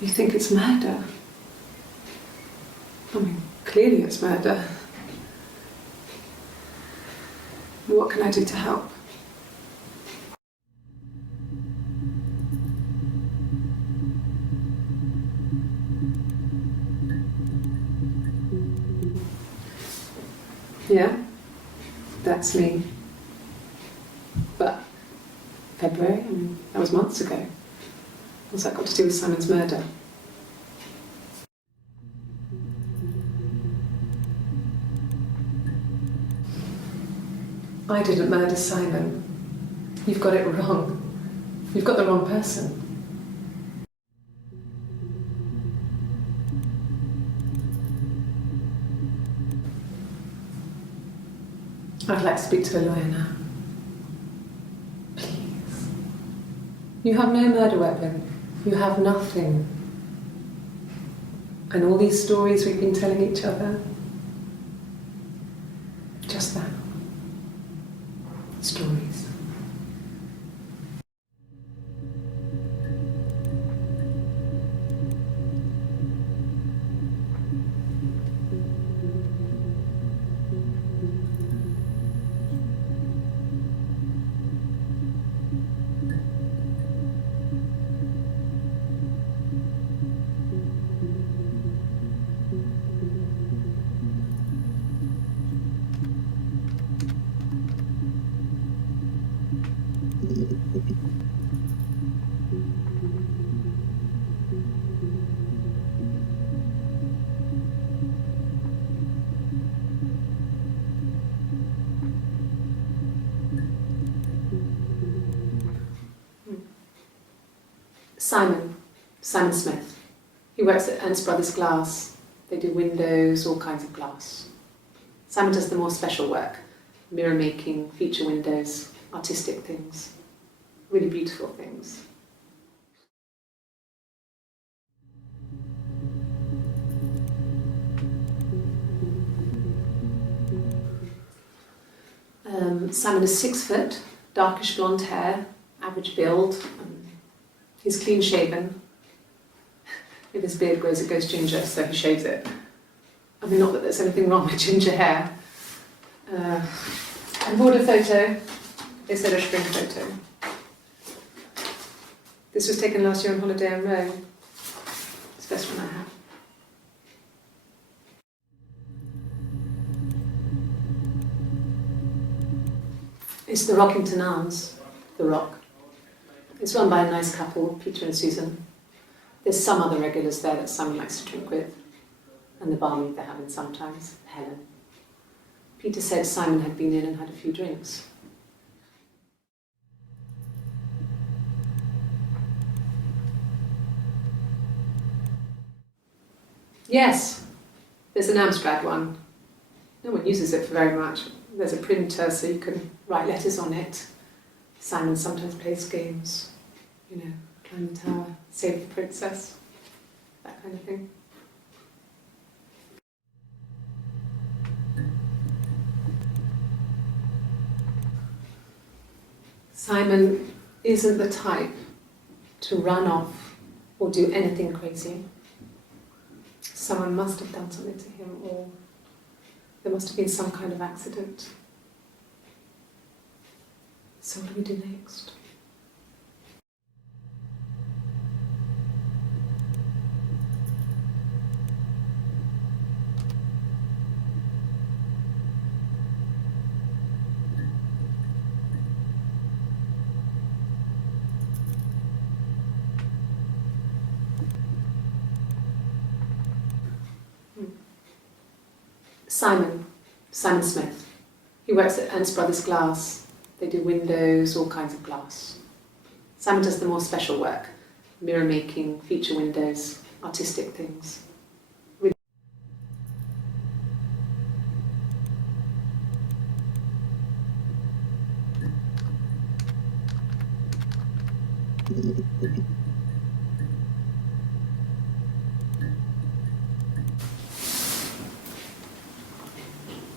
You think it's murder? I mean, clearly it's murder. What can I do to help? Yeah, that's me. But February, I mean, that was months ago. What's that got to do with Simon's murder? I didn't murder Simon. You've got it wrong. You've got the wrong person. I'd like to speak to a lawyer now. Please. You have no murder weapon. You have nothing. And all these stories we've been telling each other, just that. Stories. Simon Smith. He works at Ernst Brothers Glass. They do windows, all kinds of glass. Simon does the more special work, mirror making, feature windows, artistic things, really beautiful things. Simon is 6 foot, darkish blonde hair, average build. He's clean shaven. If his beard grows, it goes ginger, so he shaves it. I mean, not that there's anything wrong with ginger hair. I bought a photo. They said a spring photo. This was taken last year on holiday in Rome. It's the best one I have. It's the Rockington Arms, The Rock. It's run by a nice couple, Peter and Susan. There's some other regulars there that Simon likes to drink with, and the barmaid they're having sometimes, Helen. Peter said Simon had been in and had a few drinks. Yes, there's an Amstrad one. No one uses it for very much. There's a printer so you can write letters on it. Simon sometimes plays games, you know, climb the tower, save the princess, that kind of thing. Simon isn't the type to run off or do anything crazy. Someone must have done something to him, or there must have been some kind of accident. So what do we do next? Simon Smith. He works at Ernst Brothers Glass. They do windows, all kinds of glass. Simon does the more special work, mirror making, feature windows, artistic things.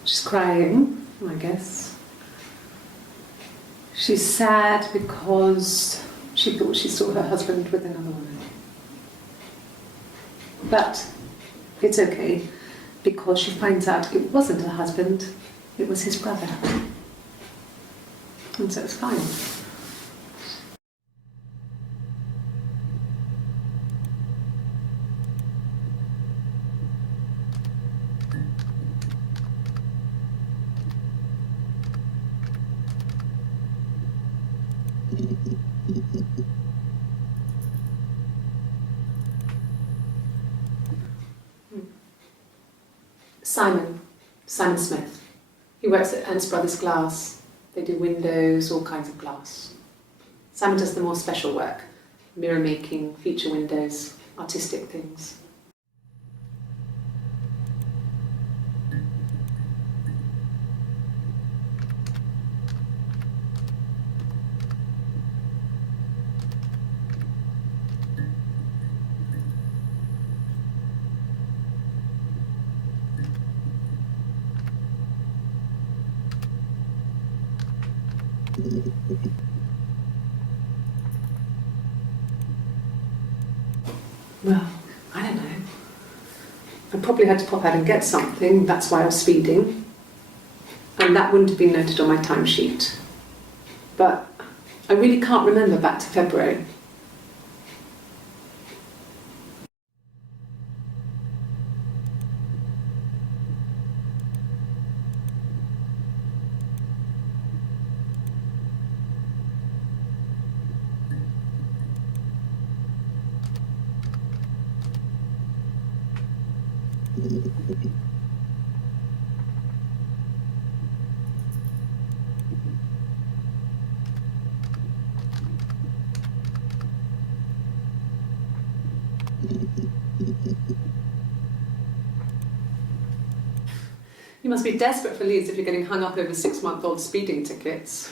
She's crying, I guess. She's sad because She thought she saw her husband with another woman. But it's okay, because she finds out it wasn't her husband, it was his brother. And so it's fine. Simon Smith. He works at Ernst Brothers Glass. They do windows, all kinds of glass. Simon does the more special work, mirror making, feature windows, artistic things. Well, I don't know. I probably had to pop out and get something, that's why I was speeding. And that wouldn't have been noted on my timesheet. But I really can't remember back to February. You must be desperate for leads if you're getting hung up over 6-month-old speeding tickets.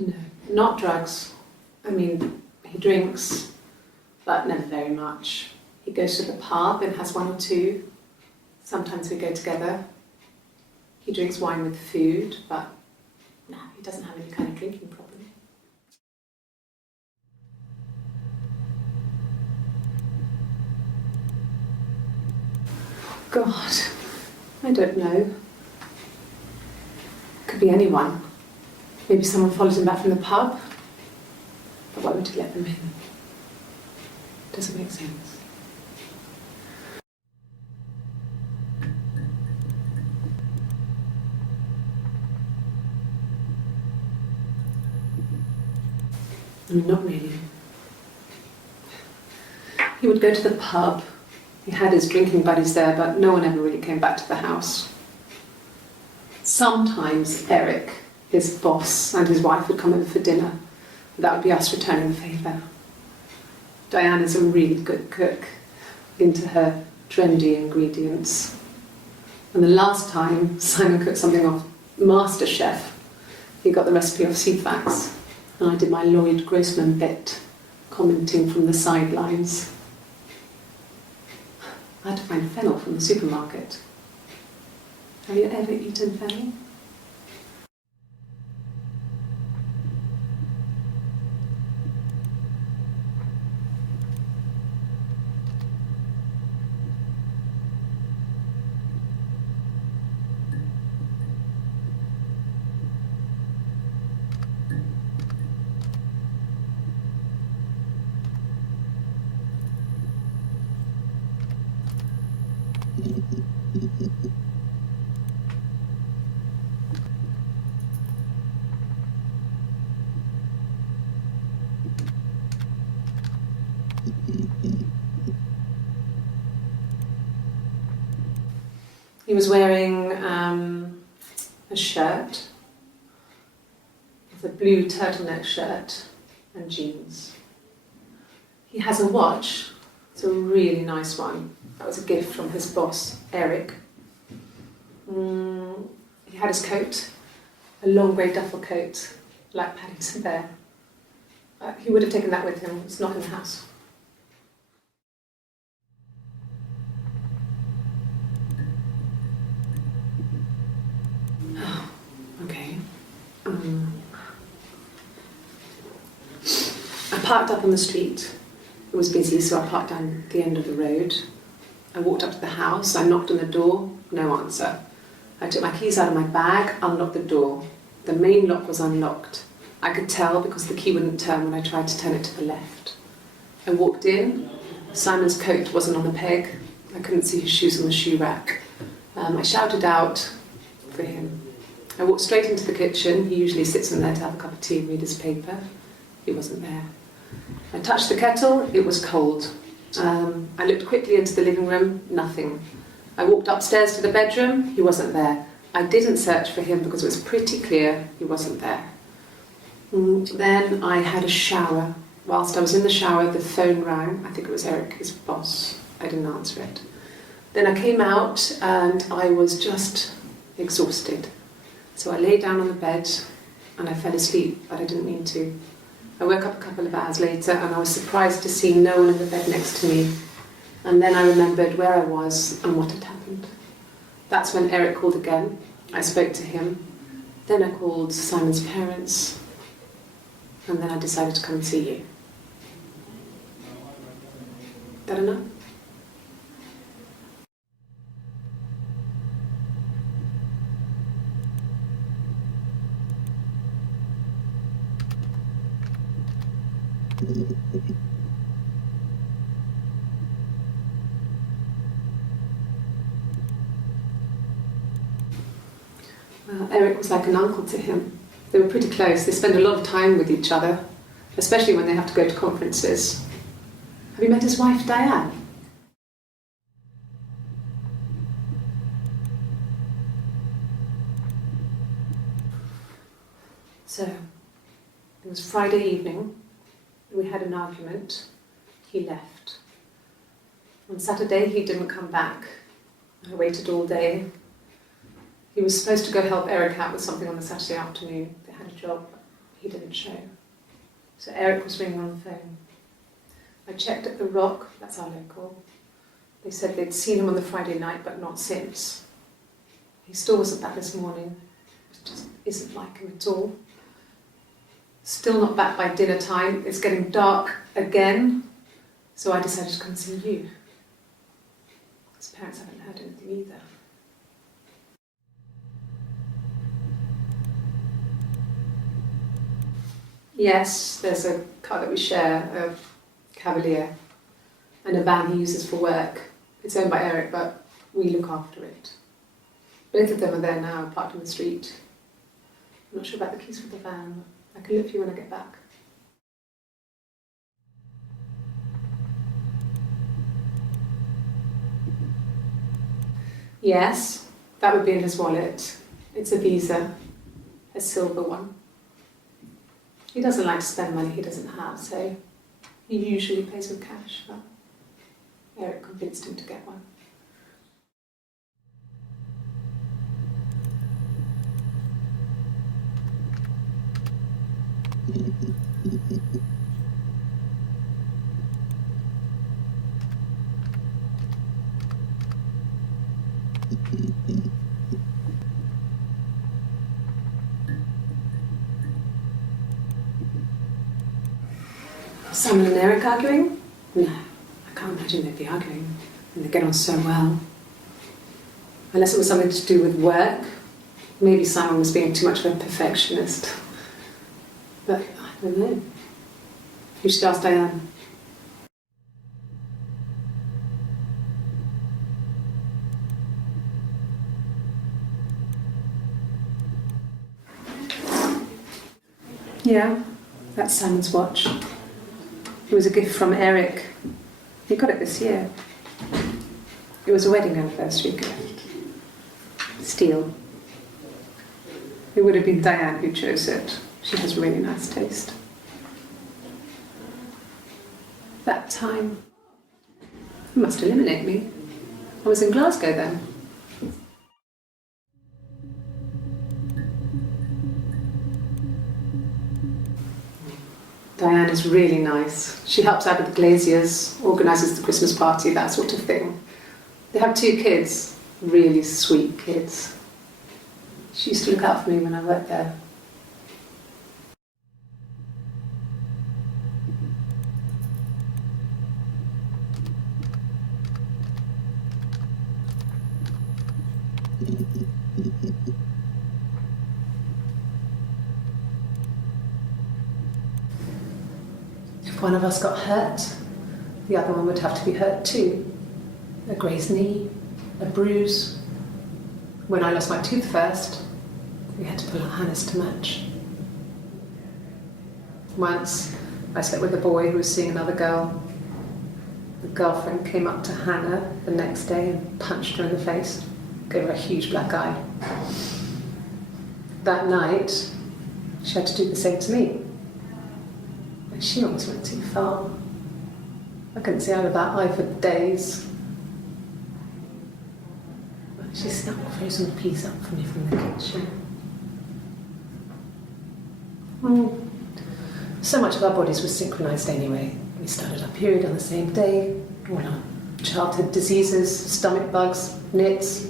No, not drugs. I mean, he drinks, but never very much. He goes to the pub and has one or two. Sometimes we go together. He drinks wine with food, but no, he doesn't have any kind of drinking problem. God, I don't know. Could be anyone. Maybe someone follows him back from the pub. But why would he let them in? Doesn't make sense. I mean, not really. He would go to the pub. He had his drinking buddies there, but no one ever really came back to the house. Sometimes Eric, his boss, and his wife would come over for dinner. That would be us returning the favour. Diana's a really good cook, into her trendy ingredients. And the last time Simon cooked something off MasterChef, he got the recipe off CFAX. And I did my Lloyd Grossman bit, commenting from the sidelines. I had to find fennel from the supermarket. Have you ever eaten fennel? He was wearing a shirt, it's a blue turtleneck shirt and jeans. He has a watch, it's a really nice one. That was a gift from his boss, Eric. He had his coat, a long grey duffel coat, like Paddington Bear. He would have taken that with him. It's not in the house. Okay. I parked up on the street. It was busy, so I parked down the end of the road. I walked up to the house. I knocked on the door. No answer. I took my keys out of my bag, unlocked the door. The main lock was unlocked. I could tell because the key wouldn't turn when I tried to turn it to the left. I walked in. Simon's coat wasn't on the peg. I couldn't see his shoes on the shoe rack. I shouted out for him. I walked straight into the kitchen. He usually sits in there to have a cup of tea and read his paper. He wasn't there. I touched the kettle. It was cold. I looked quickly into the living room. Nothing. I walked upstairs to the bedroom. He wasn't there. I didn't search for him because it was pretty clear he wasn't there. Then I had a shower. Whilst I was in the shower, the phone rang. I think it was Eric, his boss. I didn't answer it. Then I came out and I was just exhausted. So I lay down on the bed and I fell asleep, but I didn't mean to. I woke up a couple of hours later and I was surprised to see no one in the bed next to me. And then I remembered where I was and what had happened. That's when Eric called again. I spoke to him. Then I called Simon's parents. And then I decided to come and see you. That enough? Eric was like an uncle to him. They were pretty close. They spend a lot of time with each other, especially when they have to go to conferences. Have you met his wife, Diane? So, it was Friday evening. We had an argument. He left. On Saturday, he didn't come back. I waited all day. He was supposed to go help Eric out with something on the Saturday afternoon. They had a job. He didn't show. So Eric was ringing on the phone. I checked at the Rock, that's our local. They said they'd seen him on the Friday night, but not since. He still wasn't back this morning. It just isn't like him at all. Still not back by dinner time. It's getting dark again. So I decided to come and see you. His parents haven't heard anything either. Yes, there's a car that we share, a Cavalier, and a van he uses for work. It's owned by Eric, but we look after it. Both of them are there now, parked on the street. I'm not sure about the keys for the van. I can look for you when I get back. Yes, that would be in his wallet. It's a Visa, a silver one. He doesn't like to spend money he doesn't have, so he usually pays with cash, but Eric convinced him to get one. Simon and Eric arguing? No, I can't imagine they'd be arguing. And they get on so well. Unless it was something to do with work. Maybe Simon was being too much of a perfectionist. But I don't know. You should ask Diane. Yeah, that's Simon's watch. It was a gift from Eric. He got it this year. It was a wedding anniversary gift. Steel. It would have been Diane who chose it. She has really nice taste. That time, you must eliminate me. I was in Glasgow then. Diane is really nice. She helps out with the glaziers, organises the Christmas party, that sort of thing. They have 2 kids, really sweet kids. She used to look out for me when I worked there. If one of us got hurt, the other one would have to be hurt too. A grazed knee, a bruise. When I lost my tooth first, we had to pull our harness to match. Once, I slept with a boy who was seeing another girl. The girlfriend came up to Hannah the next day and punched her in the face, gave her a huge black eye. That night, she had to do the same to me. And she almost went too far. I couldn't see out of that eye for days. She snuck a frozen piece up for me from the kitchen. So much of our bodies were synchronised anyway. We started our period on the same day, all our childhood diseases, stomach bugs, nits.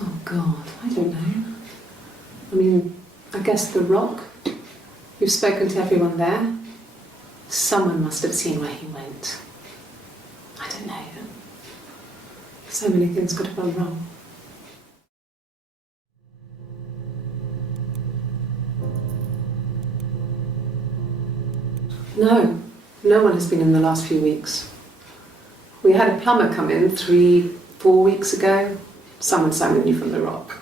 Oh God, I don't know. I mean, I guess the Rock. We've spoken to everyone there. Someone must have seen where he went. I don't know. So many things could have gone wrong. No, no one has been in the last few weeks. We had a plumber come in 3-4 weeks ago. Someone knew from the Rock.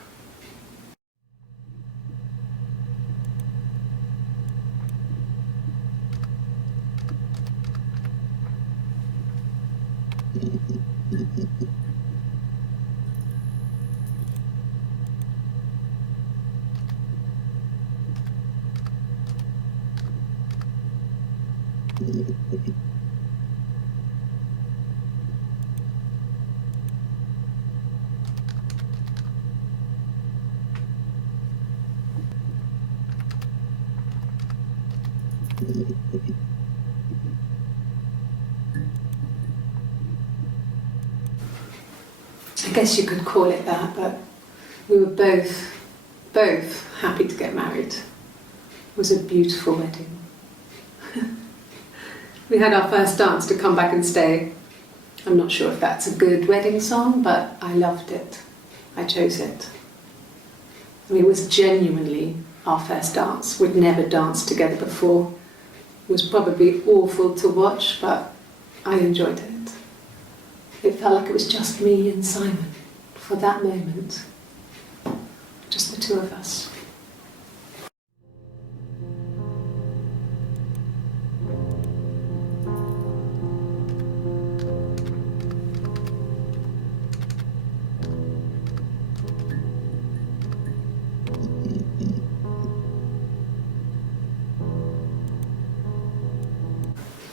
I guess you could call it that, but we were both happy to get married. It was a beautiful wedding. We had our first dance to Come Back and Stay. I'm not sure if that's a good wedding song, but I loved it. I chose it. I mean, it was genuinely our first dance. We'd never danced together before. It was probably awful to watch, but I enjoyed it. It felt like it was just me and Simon for that moment. Just the 2 of us.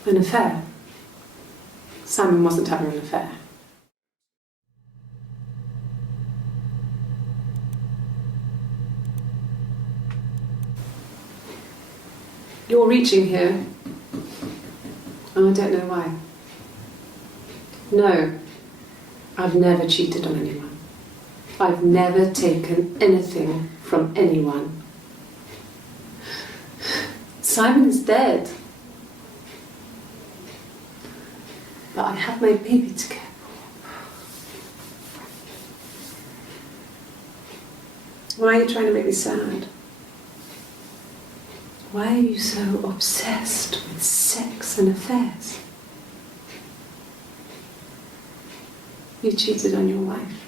An affair. Simon wasn't having an affair. You're reaching here. Oh, I don't know why. No, I've never cheated on anyone. I've never taken anything from anyone. Simon is dead. But I have my baby to care for. Why are you trying to make me sad? Why are you so obsessed with sex and affairs? You cheated on your wife.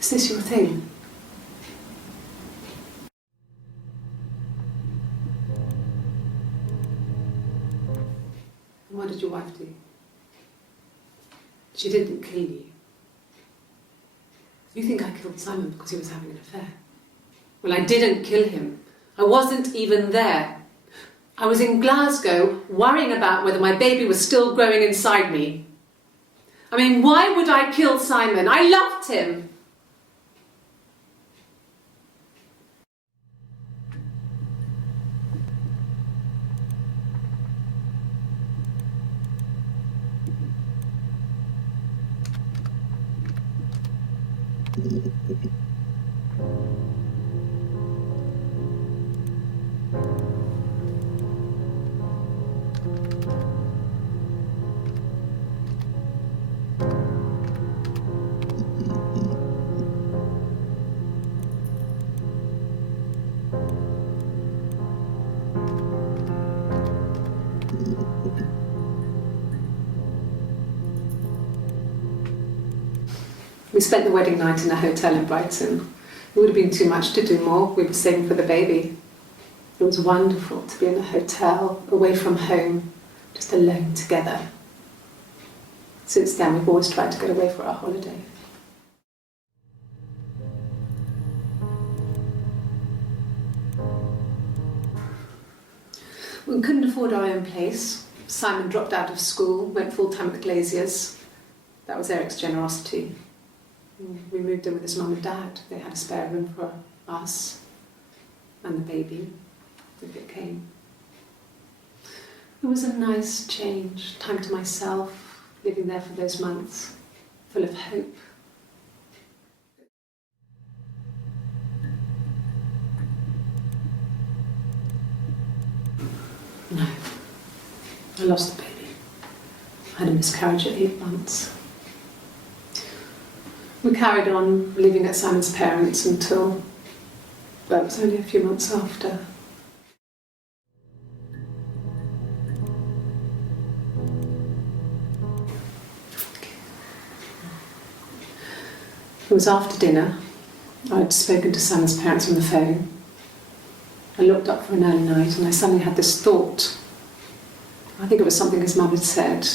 Is this your thing? What did your wife do? She didn't kill you. You think I killed Simon because he was having an affair? Well, I didn't kill him. I wasn't even there. I was in Glasgow worrying about whether my baby was still growing inside me. I mean, why would I kill Simon? I loved him. We spent the wedding night in a hotel in Brighton. It would have been too much to do more. We were saving for the baby. It was wonderful to be in a hotel, away from home, just alone together. Since then, we've always tried to get away for our holiday. We couldn't afford our own place. Simon dropped out of school, went full-time at the Glaziers. That was Eric's generosity. We moved in with his mum and dad. They had a spare room for us and the baby, if it came. It was a nice change, time to myself, living there for those months, full of hope. No, I lost the baby. I had a miscarriage at 8 months. We carried on living at Simon's parents until, well, it was only a few months after. It was after dinner. I'd spoken to Simon's parents on the phone. I looked up for an early night and I suddenly had this thought. I think it was something his mum had said.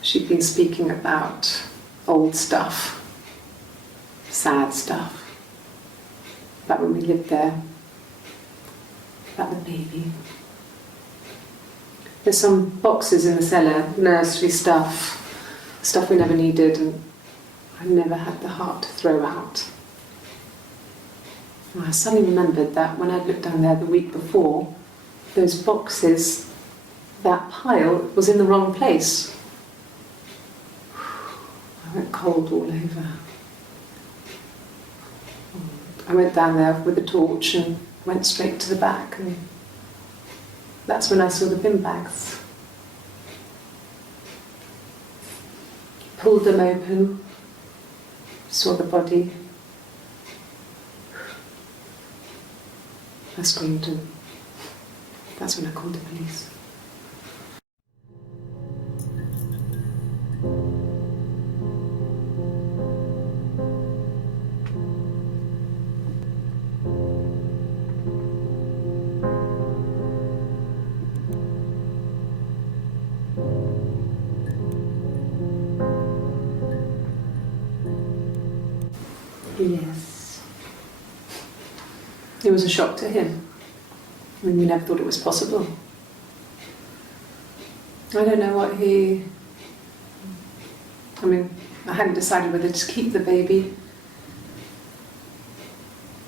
She'd been speaking about old stuff, sad stuff, about when we lived there, about the baby. There's some boxes in the cellar, nursery stuff we never needed and I never had the heart to throw out. And I suddenly remembered that when I'd looked down there the week before, those boxes, that pile was in the wrong place. I went cold all over. I went down there with the torch and went straight to the back, and that's when I saw the bin bags. Pulled them open, saw the body. I screamed and that's when I called the police. Yes. It was a shock to him. I mean, we never thought it was possible. I don't know what I hadn't decided whether to keep the baby.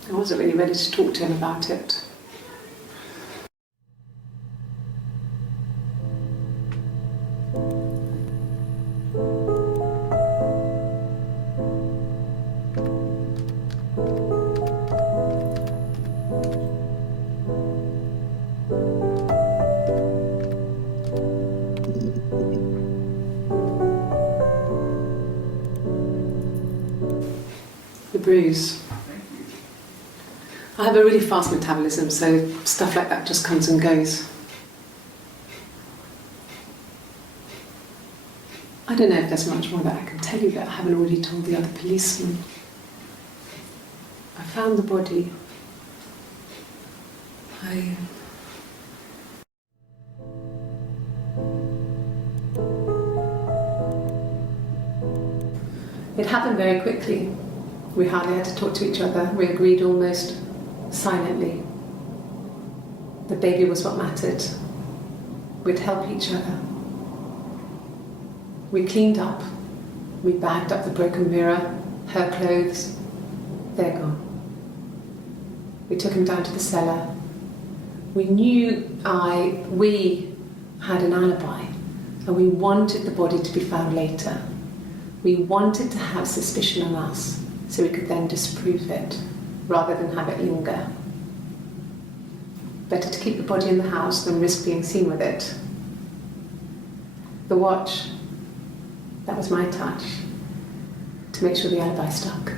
I wasn't really ready to talk to him about it. The bruise. I have a really fast metabolism, so stuff like that just comes and goes. I don't know if there's much more that I can tell you that I haven't already told the other policemen. I found the body. It happened very quickly. We hardly had to talk to each other. We agreed almost silently. The baby was what mattered. We'd help each other. We cleaned up. We bagged up the broken mirror, her clothes. They're gone. We took him down to the cellar. We knew we had an alibi, and we wanted the body to be found later. We wanted to have suspicion on us, so we could then disprove it, rather than have it linger. Better to keep the body in the house than risk being seen with it. The watch, that was my touch, to make sure the alibi stuck.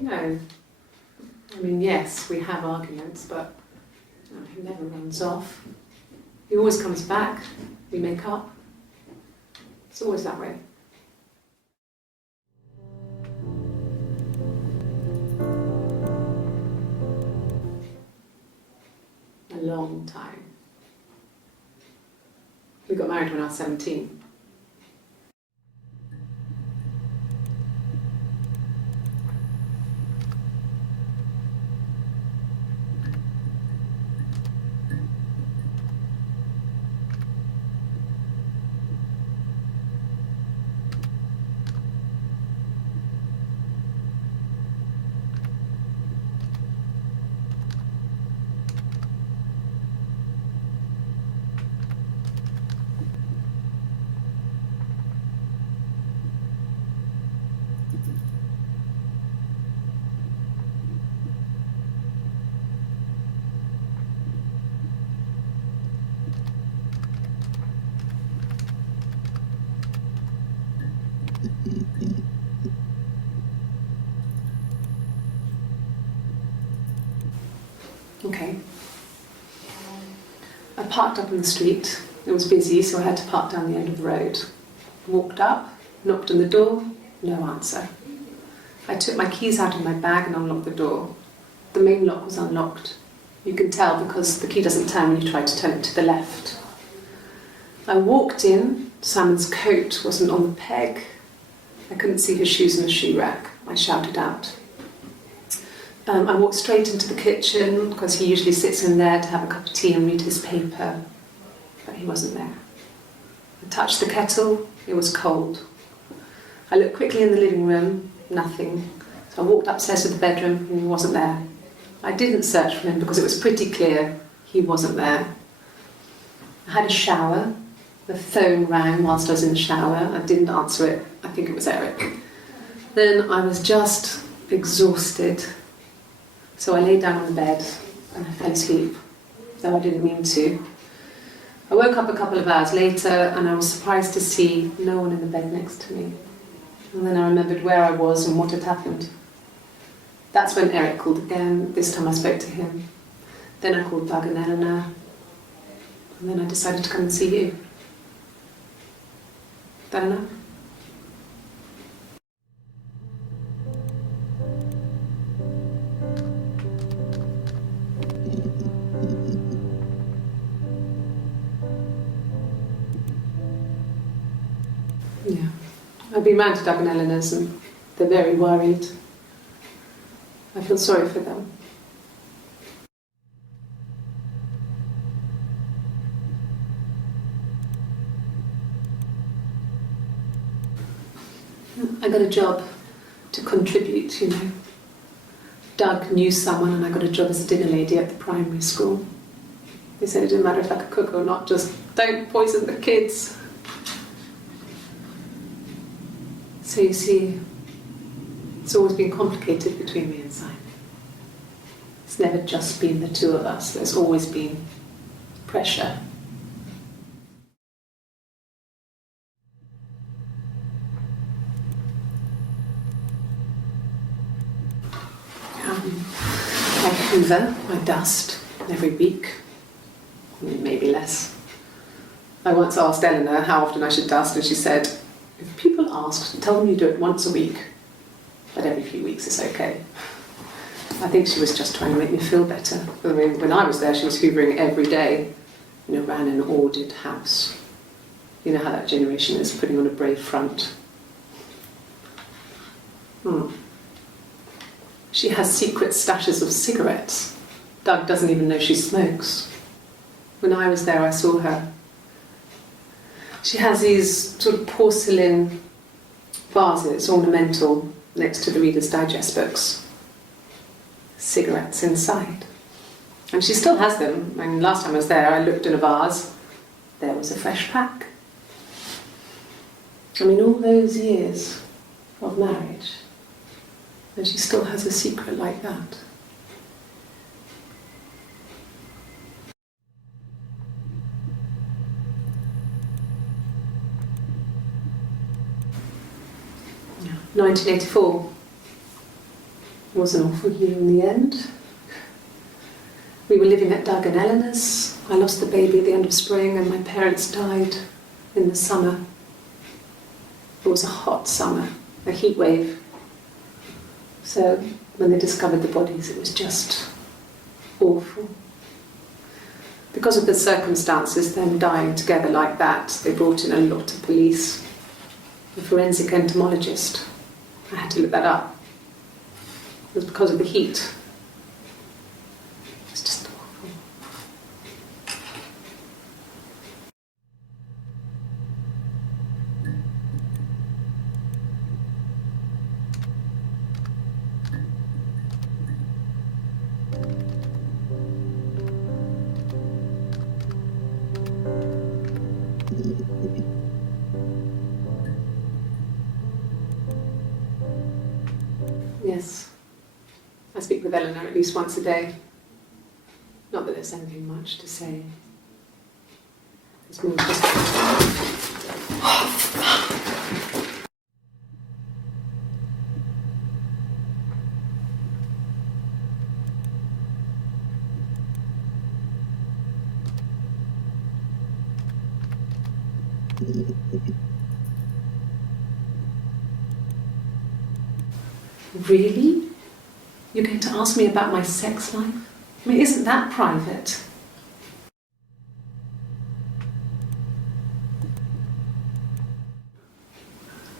No. I mean, yes, we have arguments, but he never runs off. He always comes back. We make up. It's always that way. A long time. We got married when I was 17. Okay. I parked up on the street. It was busy, so I had to park down the end of the road. Walked up, knocked on the door, no answer. I took my keys out of my bag and unlocked the door. The main lock was unlocked. You can tell because the key doesn't turn when you try to turn it to the left. I walked in. Simon's coat wasn't on the peg. I couldn't see his shoes in the shoe rack. I shouted out. I walked straight into the kitchen because he usually sits in there to have a cup of tea and read his paper, but he wasn't there. I touched the kettle, it was cold. I looked quickly in the living room, nothing. So I walked upstairs to the bedroom and he wasn't there. I didn't search for him because it was pretty clear he wasn't there. I had a shower. The phone rang whilst I was in the shower. I didn't answer it. I think it was Eric. Then I was just exhausted. So I lay down on the bed and I fell asleep, though I didn't mean to. I woke up a couple of hours later and I was surprised to see no one in the bed next to me. And then I remembered where I was and what had happened. That's when Eric called again. This time I spoke to him. Then I called Doug and Eleanor. And then I decided to come and see you. That enough? Yeah. I've been round to Doug and Eleanor's and they're very worried. I feel sorry for them. I got a job to contribute, you know. Doug knew someone and I got a job as a dinner lady at the primary school. They said it didn't matter if I could cook or not, just don't poison the kids. So you see, it's always been complicated between me and Simon. It's never just been the two of us. There's always been pressure. I hoover, I dust every week, maybe less. I once asked Eleanor how often I should dust, and she said, if people ask, tell them you do it once a week, but every few weeks is okay. I think she was just trying to make me feel better. I mean, when I was there, she was hoovering every day, ran an ordered house. You know how that generation is, putting on a brave front. She has secret stashes of cigarettes. Doug doesn't even know she smokes. When I was there, I saw her. She has these sort of porcelain vases, ornamental, next to the Reader's Digest books. Cigarettes inside. And she still has them. I mean, last time I was there, I looked in a vase. There was a fresh pack. I mean, all those years of marriage, and she still has a secret like that. Yeah. 1984 was an awful year in the end. We were living at Doug and Eleanor's. I lost the baby at the end of spring, and my parents died in the summer. It was a hot summer, a heat wave. So when they discovered the bodies, it was just awful. Because of the circumstances, them dying together like that, they brought in a lot of police. A forensic entomologist. I had to look that up. It was because of the heat. It was just awful. Yes. I speak with Eleanor at least once a day. Not that there's anything much to say. It's more just... Really? You're going to ask me about my sex life? I mean, isn't that private?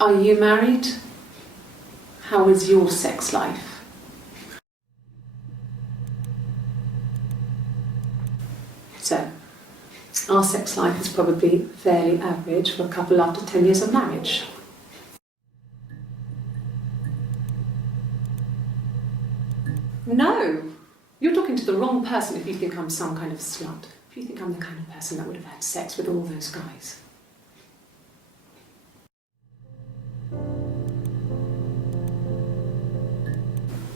Are you married? How is your sex life? So, our sex life is probably fairly average for a couple after 10 years of marriage. No, you're talking to the wrong person if you think I'm some kind of slut. If you think I'm the kind of person that would have had sex with all those guys.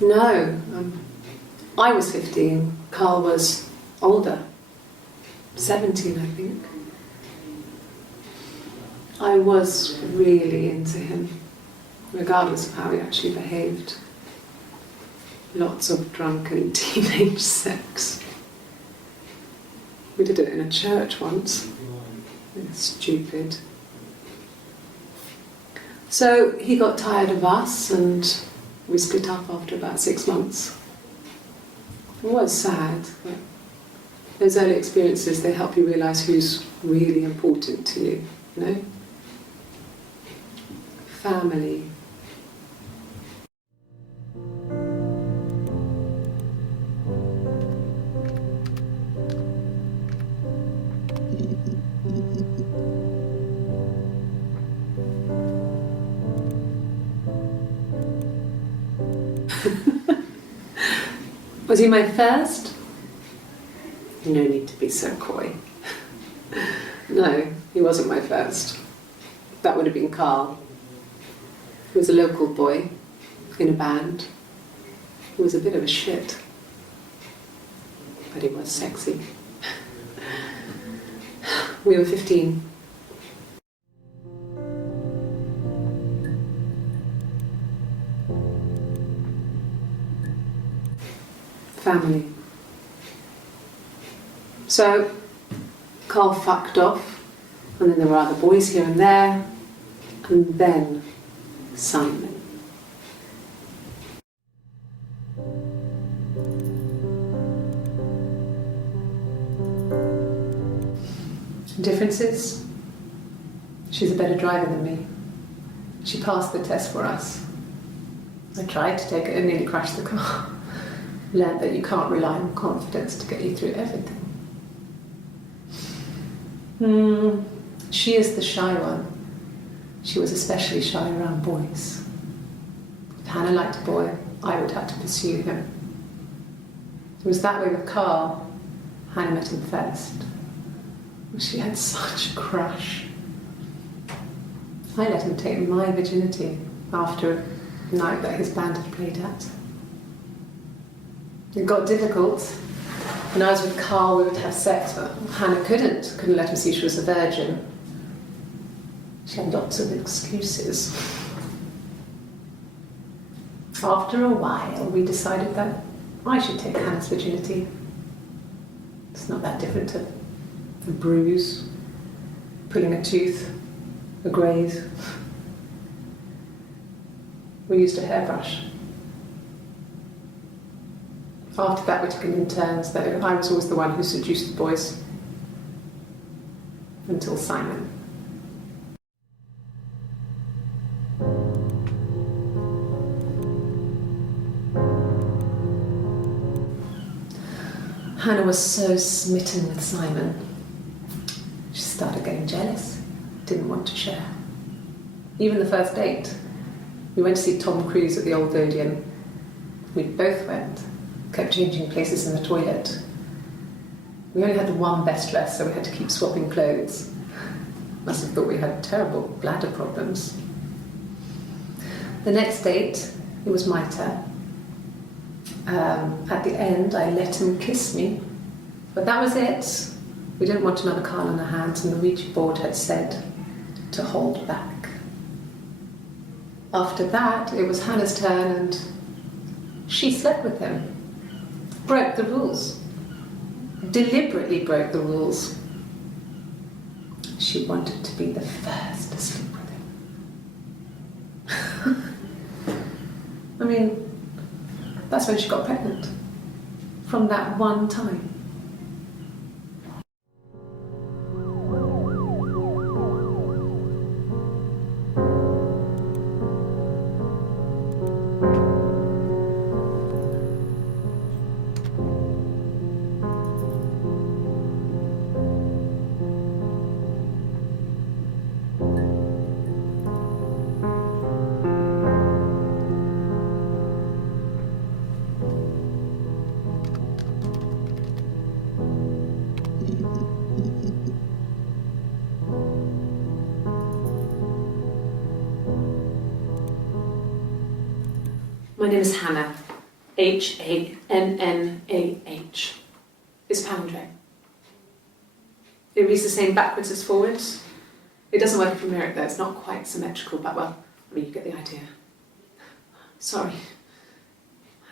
No, I was 15, Carl was older, 17 I think. I was really into him, regardless of how he actually behaved. Lots of drunken teenage sex. We did it in a church once. It's stupid. So he got tired of us and we split up after about 6 months. It was sad, but those early experiences, they help you realise who's really important to you, you know? Family. Was he my first? No need to be so coy. No, he wasn't my first. That would have been Carl. He was a local boy in a band. He was a bit of a shit. but he was sexy. We were 15. Family. So, Carl fucked off, and then there were other boys here and there, and then Simon. Differences? She's a better driver than me. She passed the test for us. I tried to take it and nearly crashed the car. Learned that you can't rely on confidence to get you through everything. She is the shy one. She was especially shy around boys. If Hannah liked a boy, I would have to pursue him. It was that way with Carl. Hannah met him first. She had such a crush. I let him take my virginity after a night that his band had played at. It got difficult. When I was with Carl, we would have sex, but Hannah couldn't let him see she was a virgin. She had lots of excuses. After a while, we decided that I should take Hannah's virginity. It's not that different to a bruise, pulling a tooth, a graze. We used a hairbrush. After that, we took it in turns, though I was always the one who seduced the boys. Until Simon. Hannah was so smitten with Simon. She started getting jealous, didn't want to share. Even the first date, we went to see Tom Cruise at the Old Odeon. We both went, kept changing places in the toilet. We only had the one best dress, so we had to keep swapping clothes. Must have thought we had terrible bladder problems. The next date, it was my turn. At the end, I let him kiss me, but that was it. We didn't want another Carl on our hands, and the Ouija board had said to hold back. After that, it was Hannah's turn, and she slept with him. Broke the rules. Deliberately broke the rules. She wanted to be the first to sleep with him. I mean, that's when she got pregnant. From that one time. My name is Hannah, H-A-N-N-A-H. It's palindrome. It reads the same backwards as forwards. It doesn't work if you mirror it though, it's not quite symmetrical, but well, I mean, you get the idea. Sorry.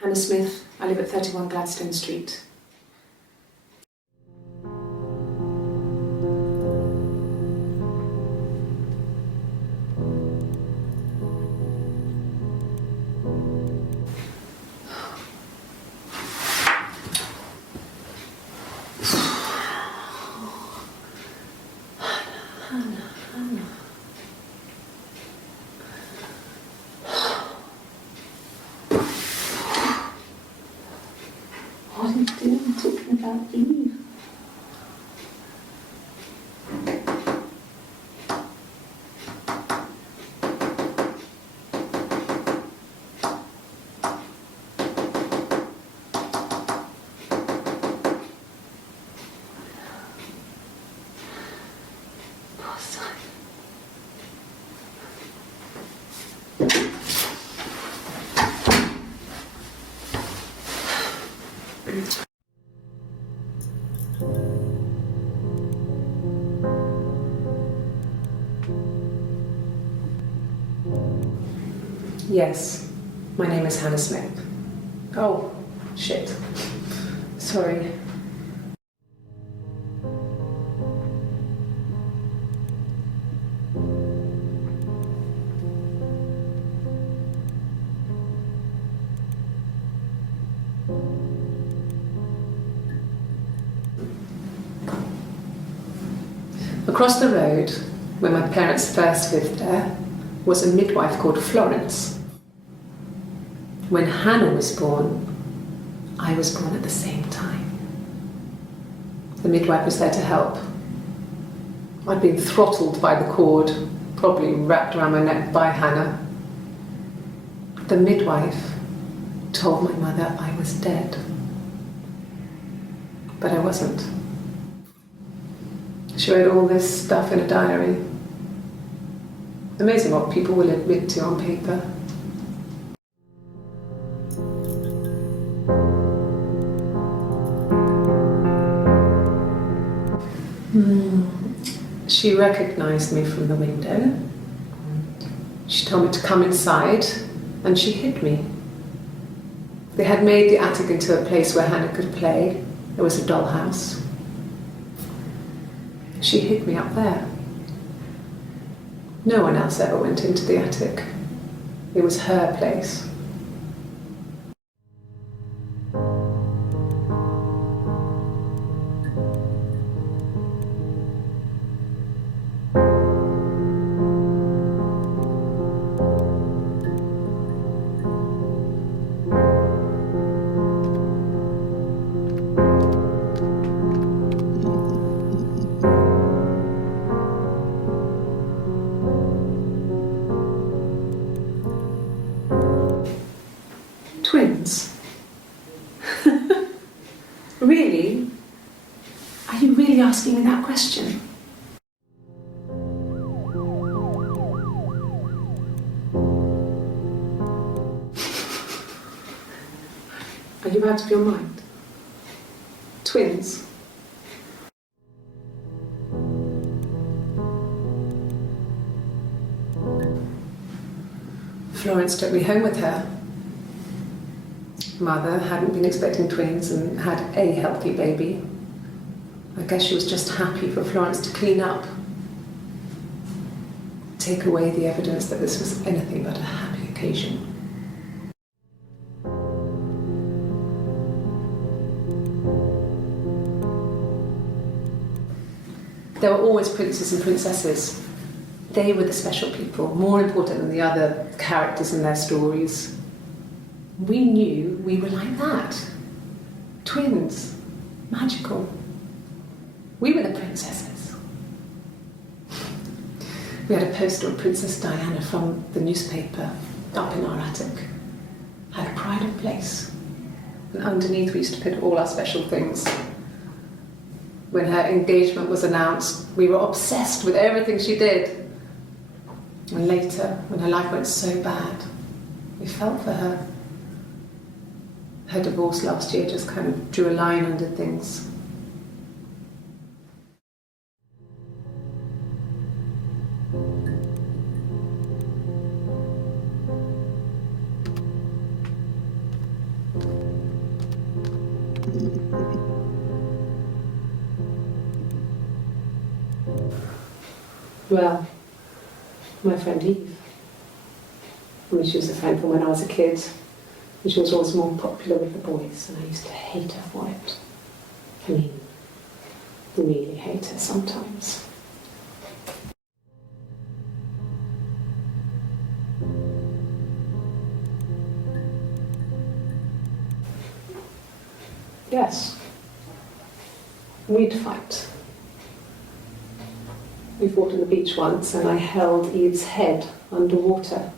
Hannah Smith, I live at 31 Gladstone Street. What are you doing talking about Eve? Poor Simon. Yes, my name is Hannah Smith. Oh, shit. Sorry. Across the road, where my parents first lived there, was a midwife called Florence. When Hannah was born, I was born at the same time. The midwife was there to help. I'd been throttled by the cord, probably wrapped around my neck by Hannah. The midwife told my mother I was dead. But I wasn't. She wrote all this stuff in a diary. Amazing what people will admit to on paper. She recognised me from the window. She told me to come inside, and she hid me. They had made the attic into a place where Hannah could play. There was a dollhouse. She hid me up there. No one else ever went into the attic. It was her place. Twins? Really? Are you really asking me that question? Are you out of your mind? Twins? Florence took me home with her. Mother hadn't been expecting twins and had a healthy baby. I guess she was just happy for Florence to clean up. Take away the evidence that this was anything but a happy occasion. There were always princes and princesses. They were the special people, more important than the other characters in their stories. We knew we were like that. Twins. Magical. We were the princesses. We had a poster of Princess Diana from the newspaper up in our attic. Had a pride of place. And underneath we used to put all our special things. When her engagement was announced, we were obsessed with everything she did. And later, when her life went so bad, we felt for her. Her divorce last year just kind of drew a line under things. Well, my friend Eve. I mean, she was a friend from when I was a kid. And she was always more popular with the boys, and I used to hate her for it. I mean, really hate her sometimes. Yes. We'd fight. We fought on the beach once, and I held Eve's head underwater.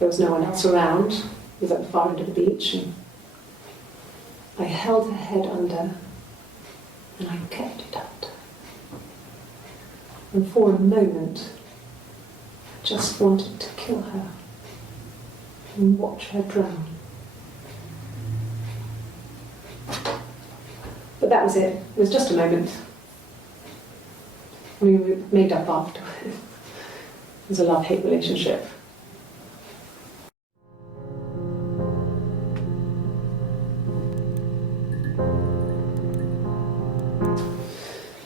There was no one else around. It was at the far end of the beach, and I held her head under, and I kept it under. And for a moment, I just wanted to kill her and watch her drown. But that was it. It was just a moment. We made up afterwards. It was a love-hate relationship.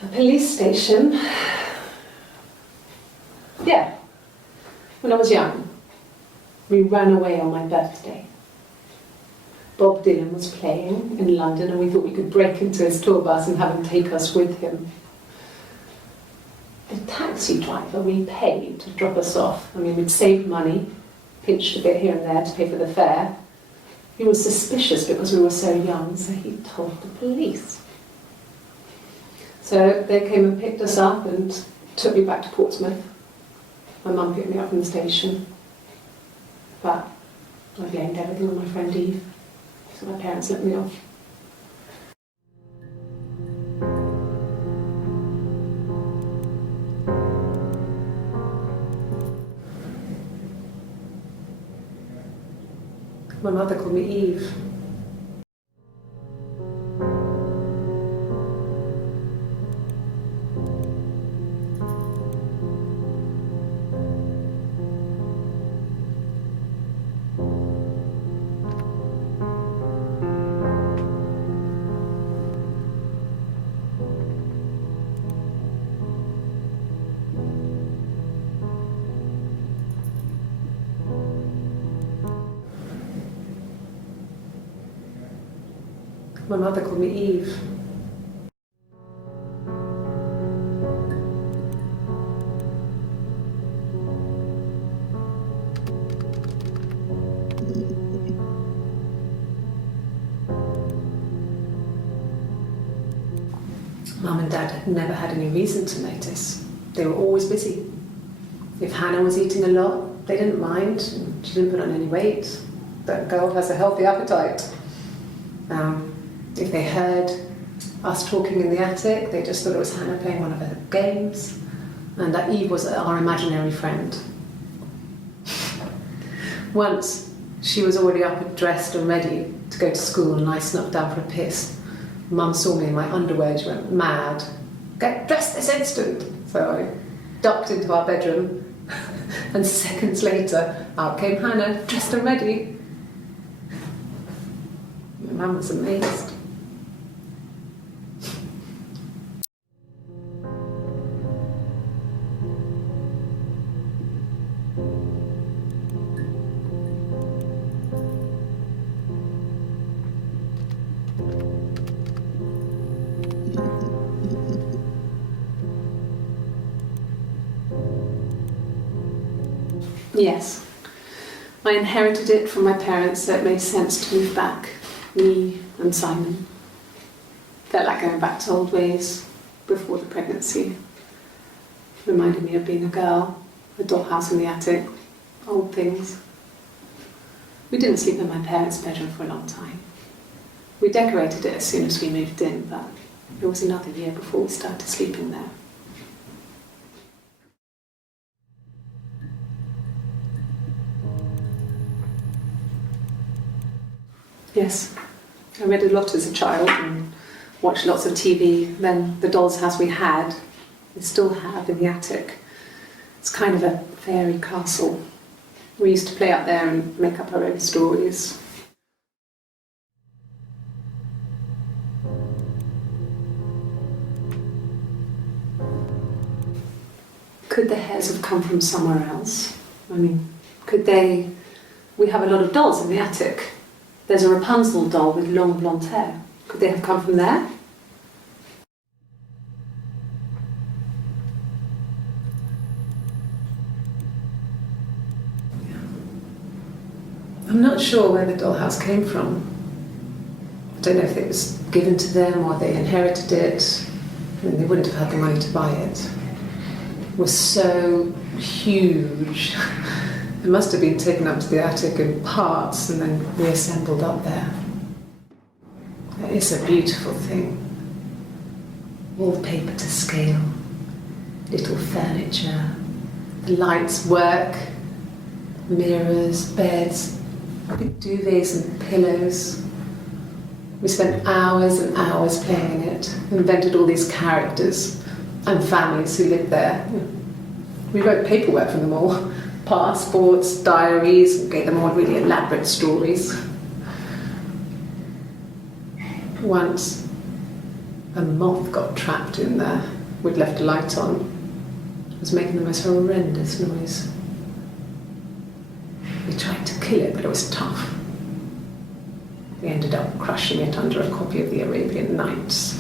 A police station? Yeah. When I was young, we ran away on my birthday. Bob Dylan was playing in London and we thought we could break into his tour bus and have him take us with him. The taxi driver we paid to drop us off, I mean, we'd saved money, pinched a bit here and there to pay for the fare. He was suspicious because we were so young, so he told the police. So they came and picked us up and took me back to Portsmouth. My mum picked me up from the station. But I blamed everything on my friend Eve, so my parents let me off. My mother called me Eve. My mother called me Eve. Mum and Dad had never had any reason to notice. They were always busy. If Hannah was eating a lot, they didn't mind. She didn't put on any weight. That girl has a healthy appetite. If they heard us talking in the attic, they just thought it was Hannah playing one of her games, and that Eve was our imaginary friend. Once, she was already up and dressed and ready to go to school, and I snuck down for a piss. Mum saw me in my underwear, she went mad. "Get dressed this instant!" So I ducked into our bedroom, and seconds later, out came Hannah, dressed and ready. My mum was amazed. Yes, I inherited it from my parents, so it made sense to move back, me and Simon. Felt like going back to old ways before the pregnancy. Reminded me of being a girl, a dollhouse in the attic, old things. We didn't sleep in my parents' bedroom for a long time. We decorated it as soon as we moved in, but it was another year before we started sleeping there. Yes, I read a lot as a child and watched lots of TV. Then the doll's house we had, we still have in the attic. It's kind of a fairy castle. We used to play up there and make up our own stories. Could the hairs have come from somewhere else? I mean, could they... We have a lot of dolls in the attic. There's a Rapunzel doll with long blonde hair. Could they have come from there? I'm not sure where the dollhouse came from. I don't know if it was given to them or they inherited it. I mean, they wouldn't have had the money to buy it. It was so huge. It must have been taken up to the attic in parts and then reassembled up there. It's a beautiful thing. Wallpaper to scale, little furniture, the lights work, mirrors, beds, big duvets and pillows. We spent hours and hours playing in it, invented all these characters and families who lived there. We wrote paperwork from them all. Passports, diaries, and gave them all really elaborate stories. Once, a moth got trapped in there. we'd left a light on, was making the most horrendous noise. We tried to kill it, but it was tough. We ended up crushing it under a copy of the Arabian Nights.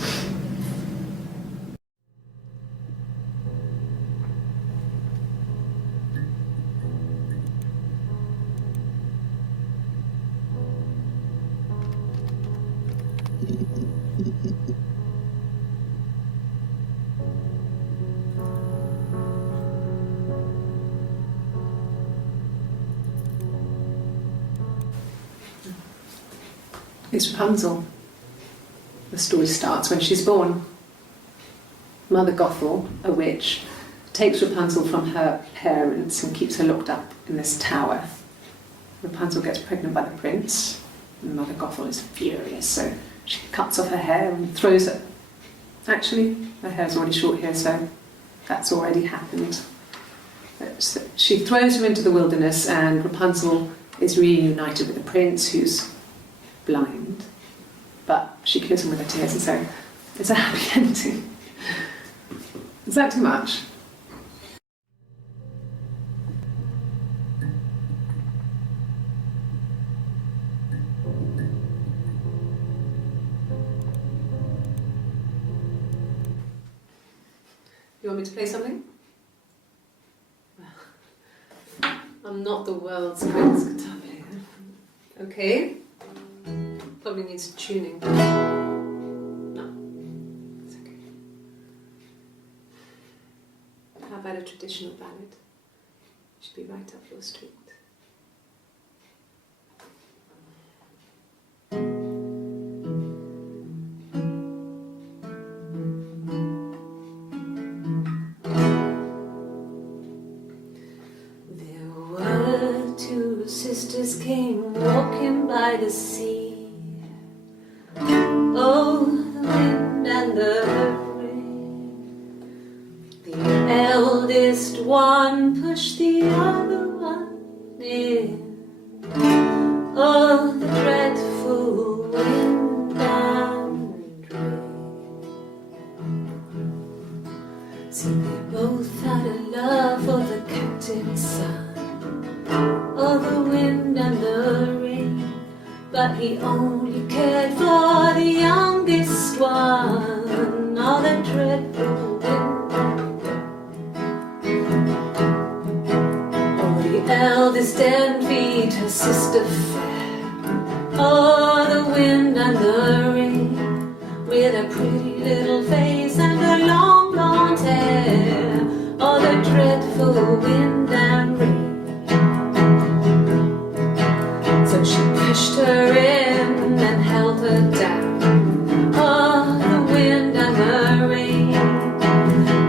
It's Rapunzel. The story starts when she's born. Mother Gothel, a witch, takes Rapunzel from her parents and keeps her locked up in this tower. Rapunzel gets pregnant by the prince, and Mother Gothel is furious, so she cuts off her hair and throws it. Actually, her hair's already short here, so that's already happened. So she throws her into the wilderness, and Rapunzel is reunited with the prince, who's blind, but she kills him with her tears, and so it's a happy ending. Is that too much? You want me to play something? I'm not the world's greatest guitar player. Okay. Probably needs tuning. No, it's okay. How about a traditional ballad? Should be right up your street. There were two sisters came walking by the sea. Oh, the wind and the rain. The eldest one pushed the other one in. Oh, the dreadful wind and rain. See, they both had a love for the captain's son. Oh, the wind and the rain. But he only cared for the youngest one. Oh, the dreadful wind and rain. Oh, the eldest envied her sister fair. Oh, the wind and the rain. With a pretty little face and her long blonde hair. Oh, the dreadful wind and rain. So she pushed her in and held her down. Oh, the wind and the rain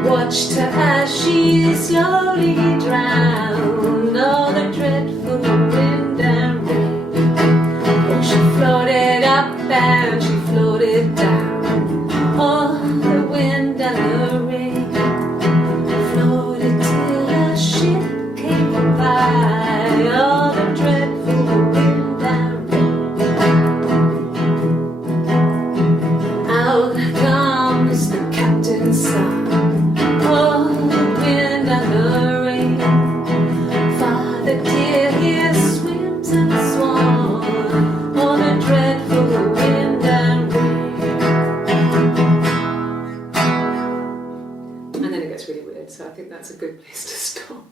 watched her as she slowly drowned. Oh, the dreadful wind and rain. Oh, she floated up and she floated down. Oh, the wind and the rain floated till a ship came by. Oh, the dreadful wind and rain. Out comes the captain's son. Oh, the wind and the rain. Father dear, here swims and swan. Oh, the dreadful wind and rain. And then it gets really weird, so I think that's a good place to stop.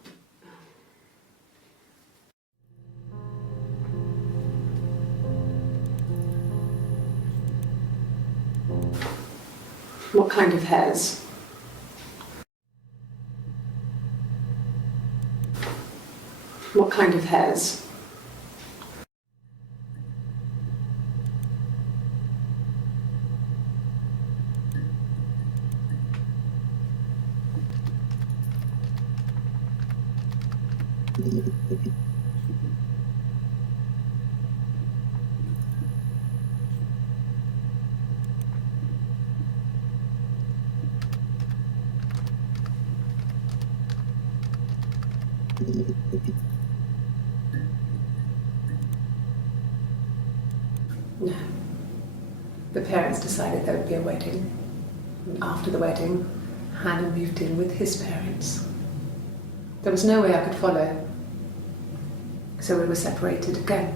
What kind of hairs? What kind of hairs? No. The parents decided there would be a wedding. And after the wedding, Hannah moved in with his parents. There was no way I could follow, so we were separated again.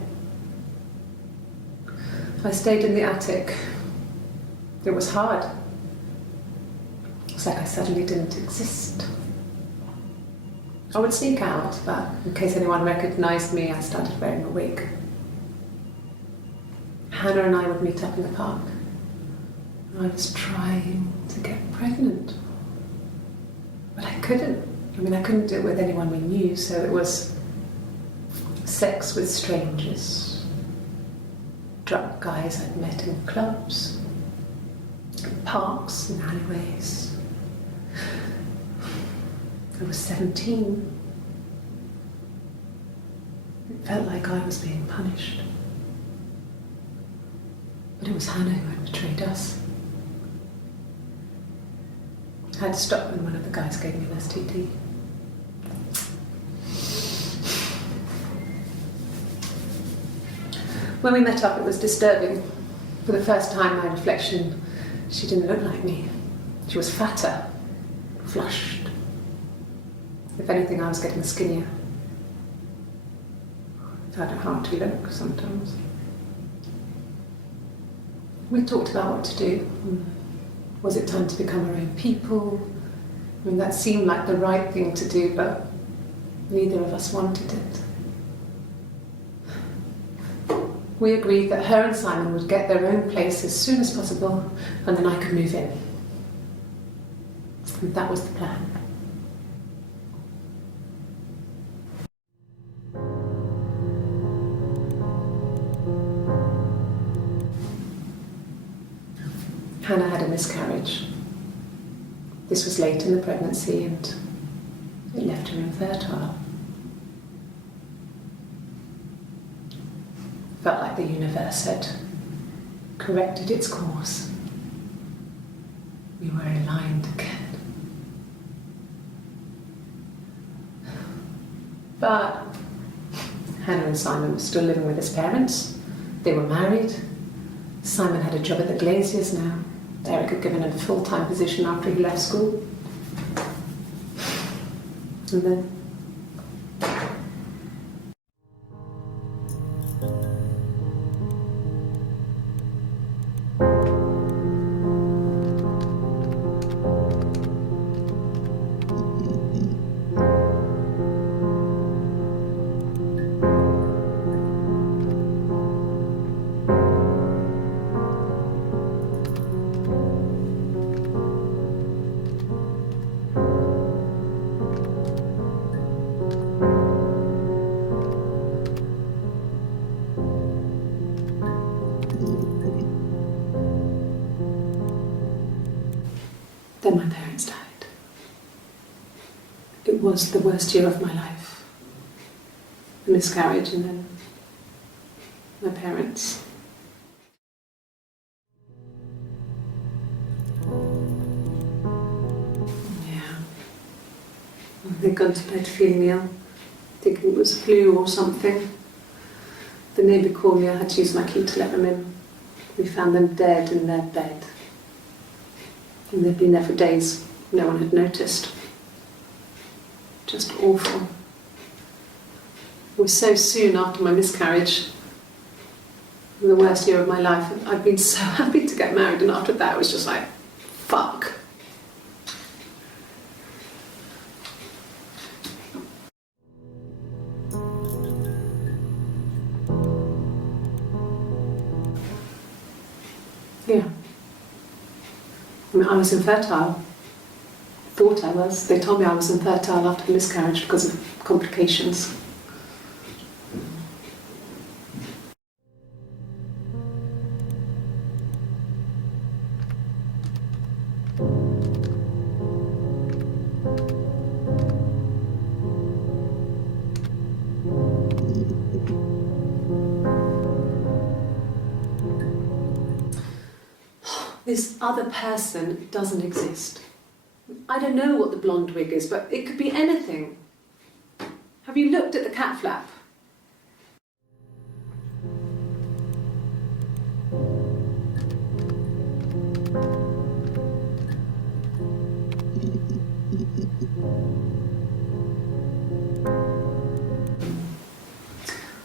I stayed in the attic. It was hard. It's like I suddenly didn't exist. I would sneak out, but in case anyone recognised me, I started wearing a wig. Hannah and I would meet up in the park. I was trying to get pregnant, but I couldn't. I couldn't do it with anyone we knew, so it was sex with strangers, drunk guys I'd met in clubs, parks and alleyways. I was 17. It felt like I was being punished. But it was Hannah who had betrayed us. I had to stop when one of the guys gave me an STD. When we met up, it was disturbing. For the first time, my reflection, she didn't look like me. She was fatter, flushed. If anything, I was getting skinnier. I found it hard to look sometimes. We talked about what to do. Was it time to become our own people? That seemed like the right thing to do, but neither of us wanted it. We agreed that her and Simon would get their own place as soon as possible, and then I could move in. And that was the plan. Hannah had a miscarriage. This was late in the pregnancy and it left her infertile. Felt like the universe had corrected its course. We were aligned again. But Hannah and Simon were still living with his parents. They were married. Simon had a job at the Glaziers now. Eric had given him a full-time position after he left school. And then my parents died. It was the worst year of my life. The miscarriage and then my parents. Yeah. They'd gone to bed feeling ill, thinking it was flu or something. The neighbour called me, I had to use my key to let them in. We found them dead in their bed. And they'd been there for days. No one had noticed. Just awful. It was so soon after my miscarriage, the worst year of my life. I'd been so happy to get married, and after that it was just like, fuck. Yeah. I was infertile. Thought I was. They told me I was infertile after the miscarriage because of complications. This other person doesn't exist. I don't know what the blonde wig is, but it could be anything. Have you looked at the cat flap?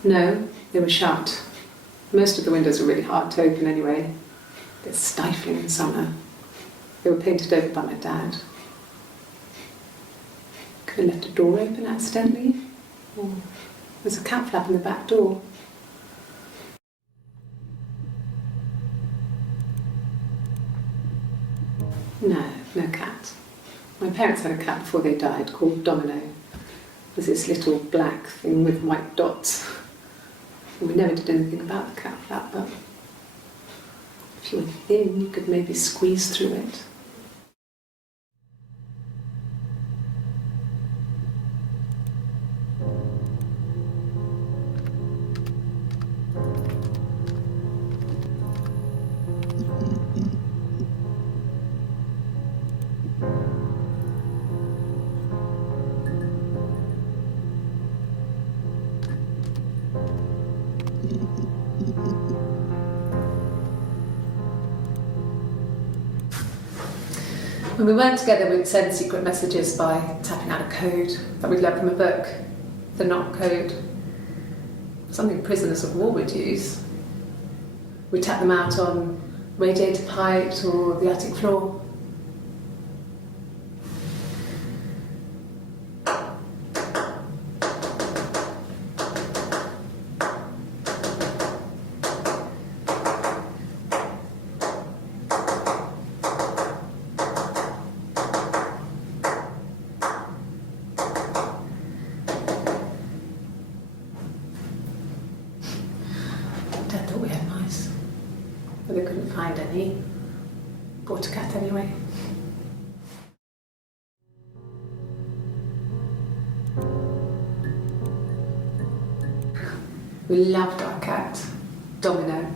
No, they were shut. Most of the windows were really hard to open anyway. They're stifling in summer. They were painted over by my dad. Could have left a door open accidentally. Or there's a cat flap in the back door. No cat. My parents had a cat before they died called Domino. It was this little black thing with white dots. And we never did anything about the cat flap, but if you were thin, you could maybe squeeze through it. When we weren't together, we'd send secret messages by tapping out a code that we'd learned from a book, the knock code, something prisoners of war would use. We'd tap them out on radiator pipes or the attic floor. Dad thought we had mice, but they couldn't find any. Bought a cat anyway. We loved our cat, Domino.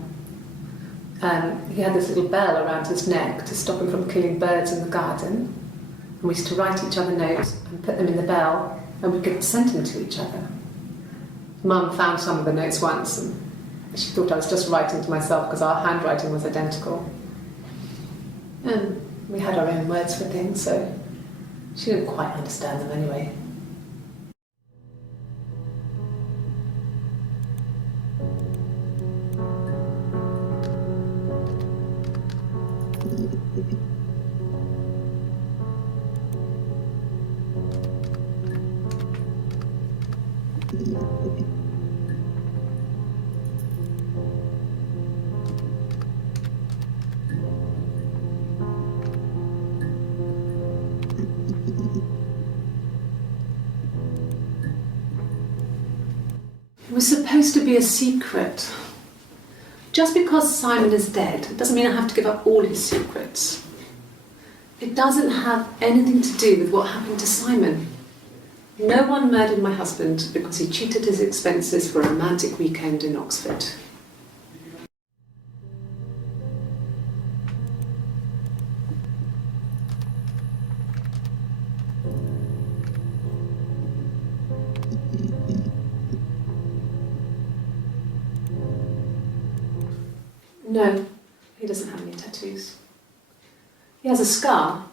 He had this little bell around his neck to stop him from killing birds in the garden. And we used to write each other notes and put them in the bell, and we could send them to each other. Mum found some of the notes once, and she thought I was just writing to myself because our handwriting was identical. And we had our own words for things, so she didn't quite understand them anyway. It was supposed to be a secret. Just because Simon is dead doesn't mean I have to give up all his secrets. It doesn't have anything to do with what happened to Simon. No one murdered my husband because he cheated his expenses for a romantic weekend in Oxford. No, he doesn't have any tattoos. He has a scar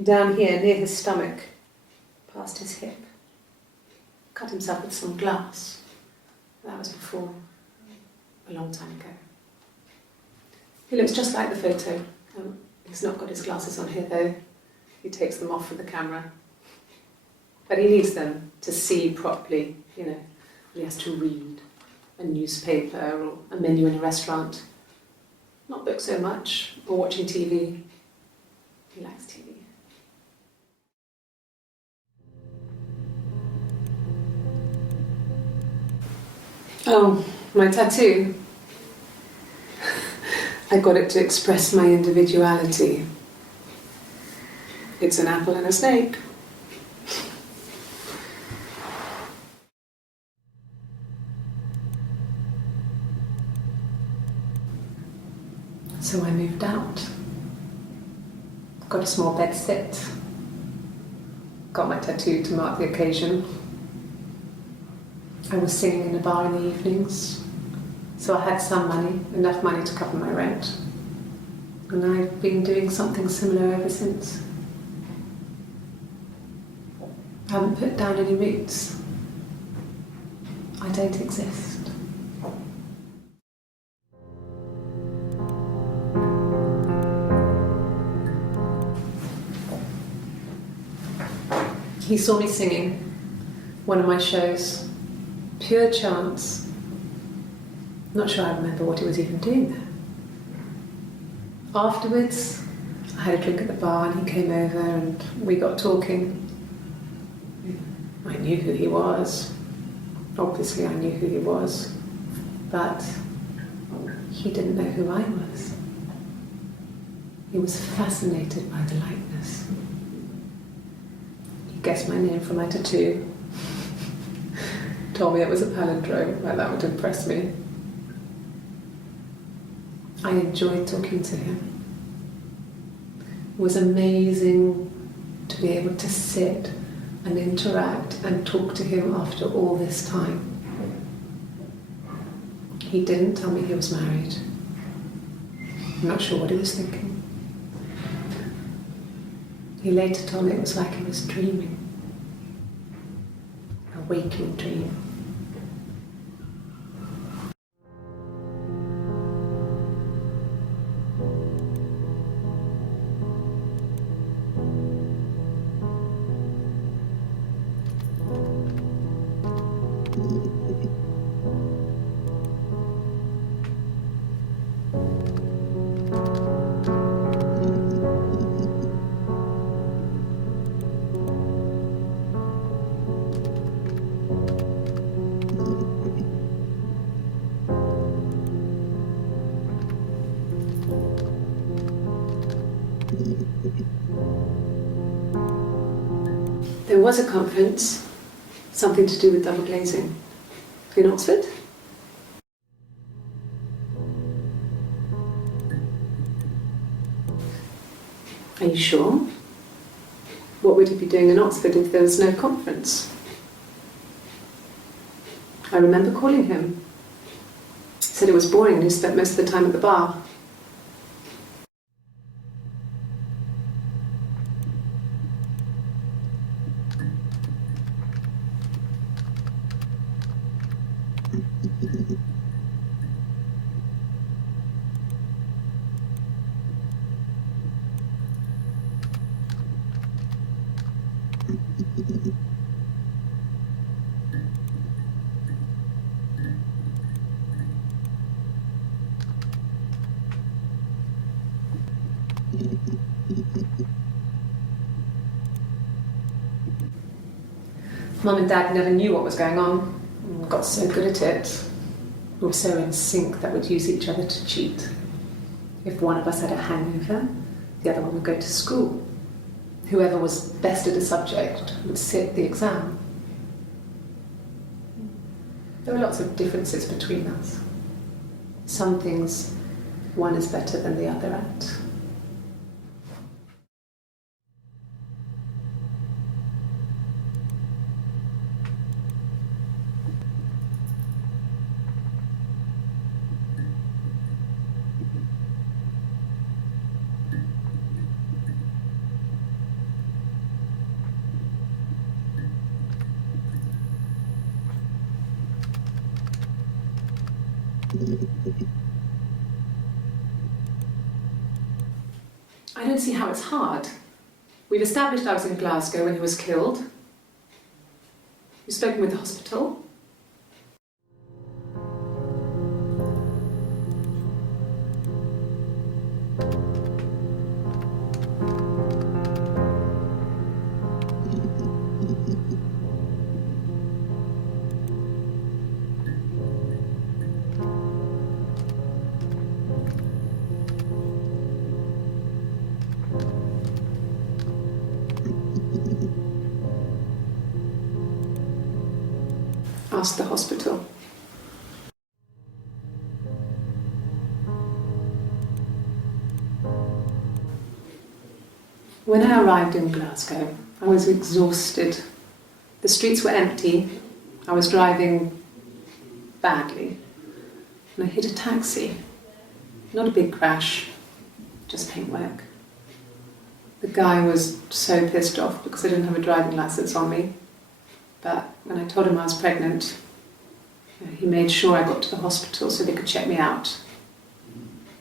down here near his stomach, past his hip. Cut himself with some glass. That was before, a long time ago. He looks just like the photo. He's not got his glasses on here though. He takes them off for the camera. But he needs them to see properly, you know. He has to read a newspaper or a menu in a restaurant. Not books so much, or watching TV. He likes TV. Oh, my tattoo. I got it to express my individuality. It's an apple and a snake. So I moved out. Got a small bed sit. Got my tattoo to mark the occasion. I was singing in a bar in the evenings, so I had some money, enough money to cover my rent. And I've been doing something similar ever since. I haven't put down any roots. I don't exist. He saw me singing one of my shows, pure chance. Not sure I remember what he was even doing there. Afterwards, I had a drink at the bar and he came over and we got talking. I knew who he was. Obviously I knew who he was, but he didn't know who I was. He was fascinated by the likeness. He guessed my name from my tattoo. Told me it was a palindrome, like that would impress me. I enjoyed talking to him. It was amazing to be able to sit and interact and talk to him after all this time. He didn't tell me he was married. I'm not sure what he was thinking. He later told me it was like he was dreaming. A waking dream. There was a conference, something to do with double glazing, in Oxford. Are you sure? What would he be doing in Oxford if there was no conference? I remember calling him. He said it was boring and he spent most of the time at the bar. Mum and Dad never knew what was going on. We got so good at it. We were so in sync that we'd use each other to cheat. If one of us had a hangover, the other one would go to school. Whoever was best at a subject would sit the exam. There were lots of differences between us. Some things one is better than the other at. I don't see how it's hard. We've established I was in Glasgow when he was killed. You've spoken with the hospital. Asked the hospital. When I arrived in Glasgow, I was exhausted. The streets were empty. I was driving badly. And I hit a taxi. Not a big crash, just paintwork. The guy was so pissed off because I didn't have a driving license on me. But when I told him I was pregnant, he made sure I got to the hospital so they could check me out.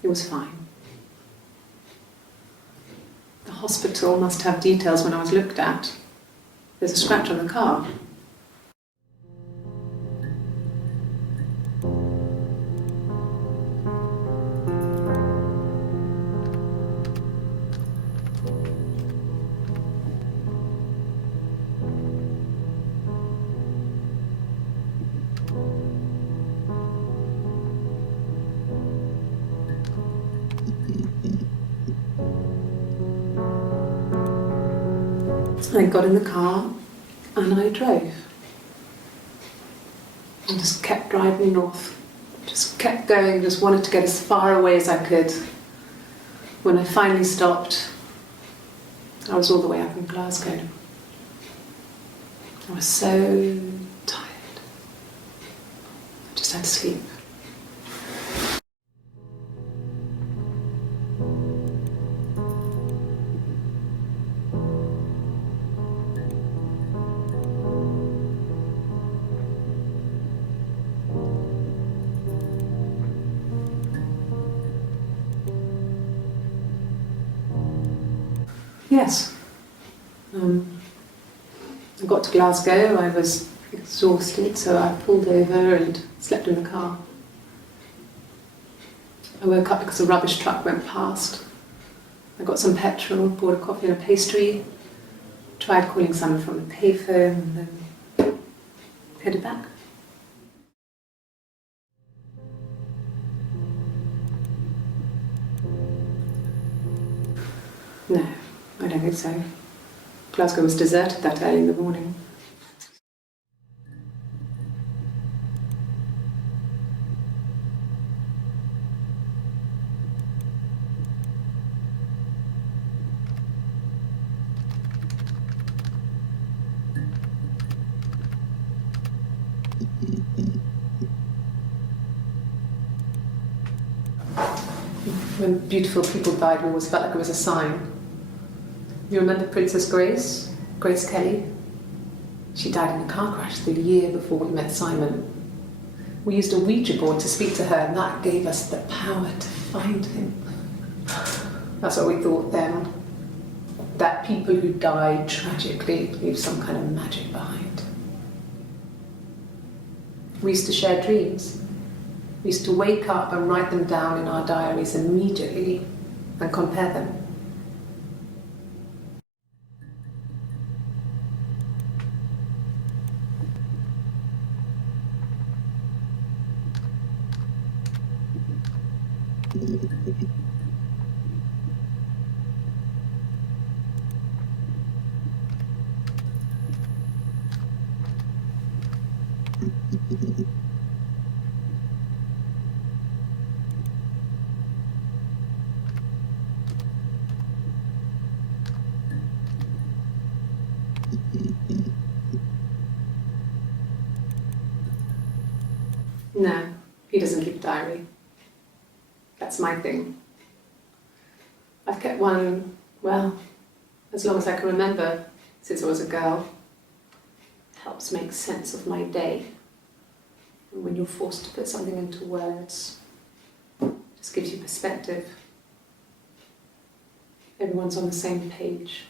It was fine. The hospital must have details when I was looked at. there's a scratch on the car. I got in the car and I drove. And just kept driving north. Just kept going, just wanted to get as far away as I could. When I finally stopped, I was all the way up in Glasgow. I was so tired. I just had to sleep. Yes. I got to Glasgow, I was exhausted, so I pulled over and slept in the car. I woke up because a rubbish truck went past. I got some petrol, bought a coffee and a pastry, tried calling someone from the payphone, and then headed back. No, I don't think so. Glasgow was deserted that early in the morning. When beautiful people died, we always felt like it was a sign. You remember Princess Grace? Grace Kelly? She died in a car crash the year before we met Simon. We used a Ouija board to speak to her, and that gave us the power to find him. That's what we thought then. That people who died tragically leave some kind of magic behind. We used to share dreams. We used to wake up and write them down in our diaries immediately and compare them. No, he doesn't keep a diary. That's my thing. I've kept one, well, as long as I can remember, since I was a girl. It helps make sense of my day. And when you're forced to put something into words, it just gives you perspective. Everyone's on the same page.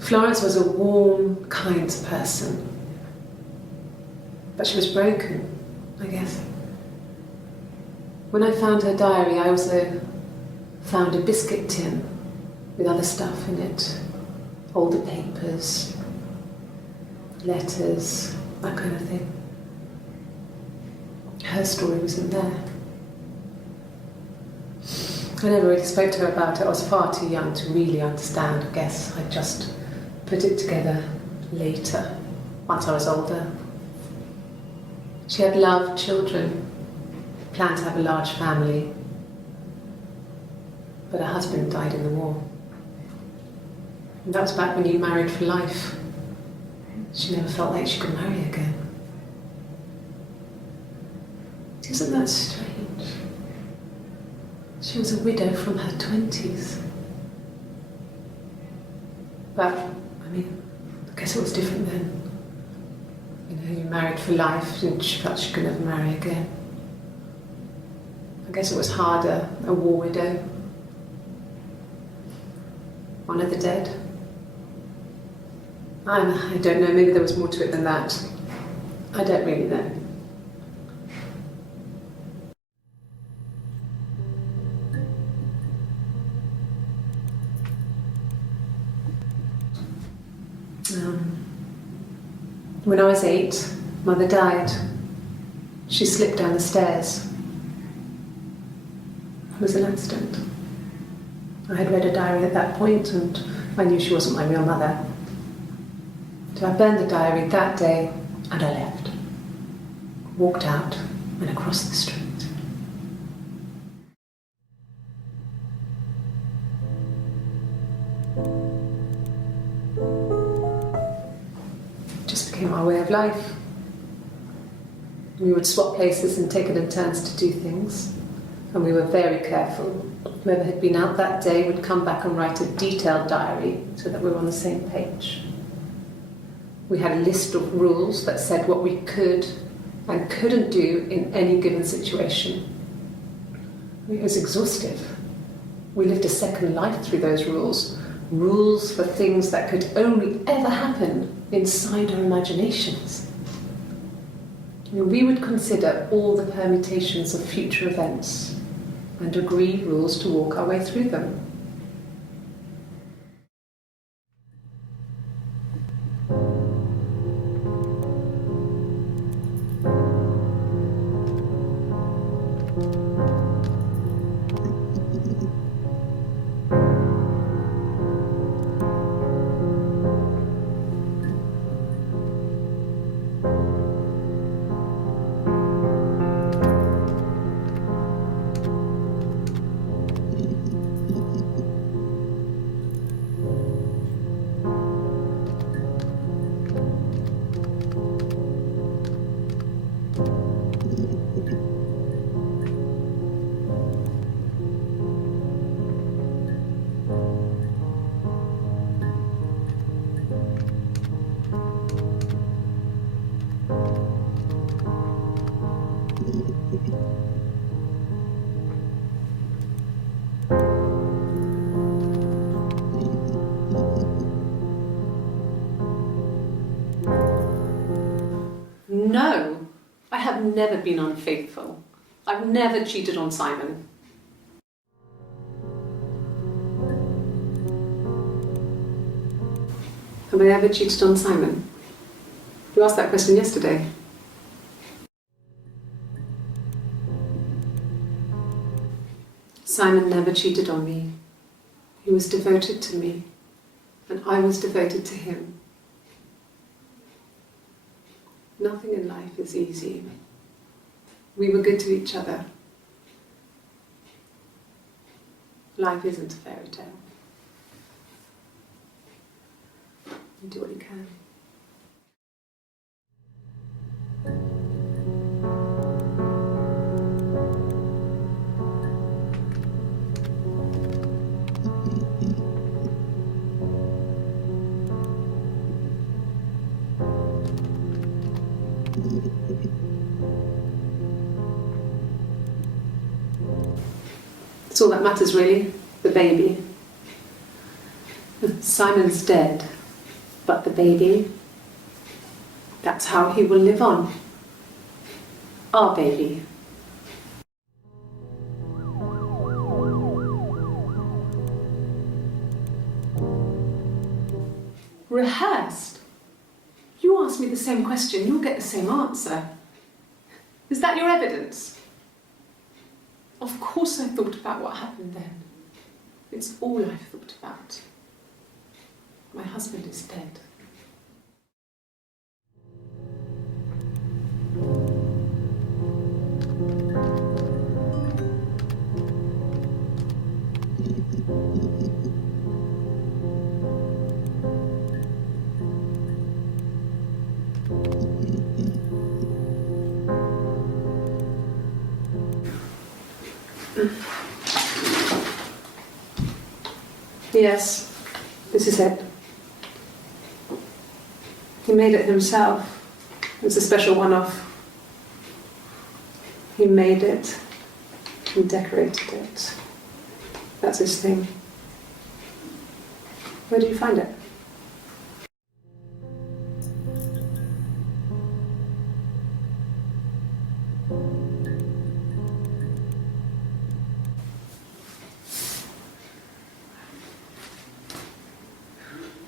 Florence was a warm, kind person. But she was broken, I guess. When I found her diary, I also found a biscuit tin with other stuff in it. Older papers, letters, that kind of thing. Her story wasn't there. I never really spoke to her about it. I was far too young to really understand, I guess. I just put it together later, once I was older. She had loved children, planned to have a large family, but her husband died in the war. And that was back when you married for life. She never felt like she could marry again. Isn't that strange? She was a widow from her 20s. But, I mean, I guess it was different then. You know, you married for life and she felt she could never marry again. I guess it was harder, a war widow, one of the dead. I don't know, maybe there was more to it than that. I don't really know. When I was 8, Mother died. She slipped down the stairs. It was an accident. I had read a diary at that point and I knew she wasn't my real mother. So I burned the diary that day and I left. Walked out and across the street. It just became our way of life. We would swap places and take it in turns to do things. And we were very careful. Whoever had been out that day would come back and write a detailed diary so that we were on the same page. We had a list of rules that said what we could and couldn't do in any given situation. It was exhaustive. We lived a second life through those rules. Rules for things that could only ever happen inside our imaginations. We would consider all the permutations of future events and agree rules to walk our way through them. No, I have never been unfaithful. I've never cheated on Simon. Have I ever cheated on Simon? You asked that question yesterday. Simon never cheated on me. He was devoted to me, and I was devoted to him. Nothing in life is easy. We were good to each other. Life isn't a fairy tale. You do what you can. It's all that matters, really, the baby. Simon's dead, but the baby, that's how he will live on. Our baby. Rehearsed? You ask me the same question, you'll get the same answer. Is that your evidence? Of course I thought about what happened then. It's all I've thought about. My husband is dead. Yes, this is it. He made it himself. It's a special one-off. He made it and decorated it. That's his thing. Where did you find it?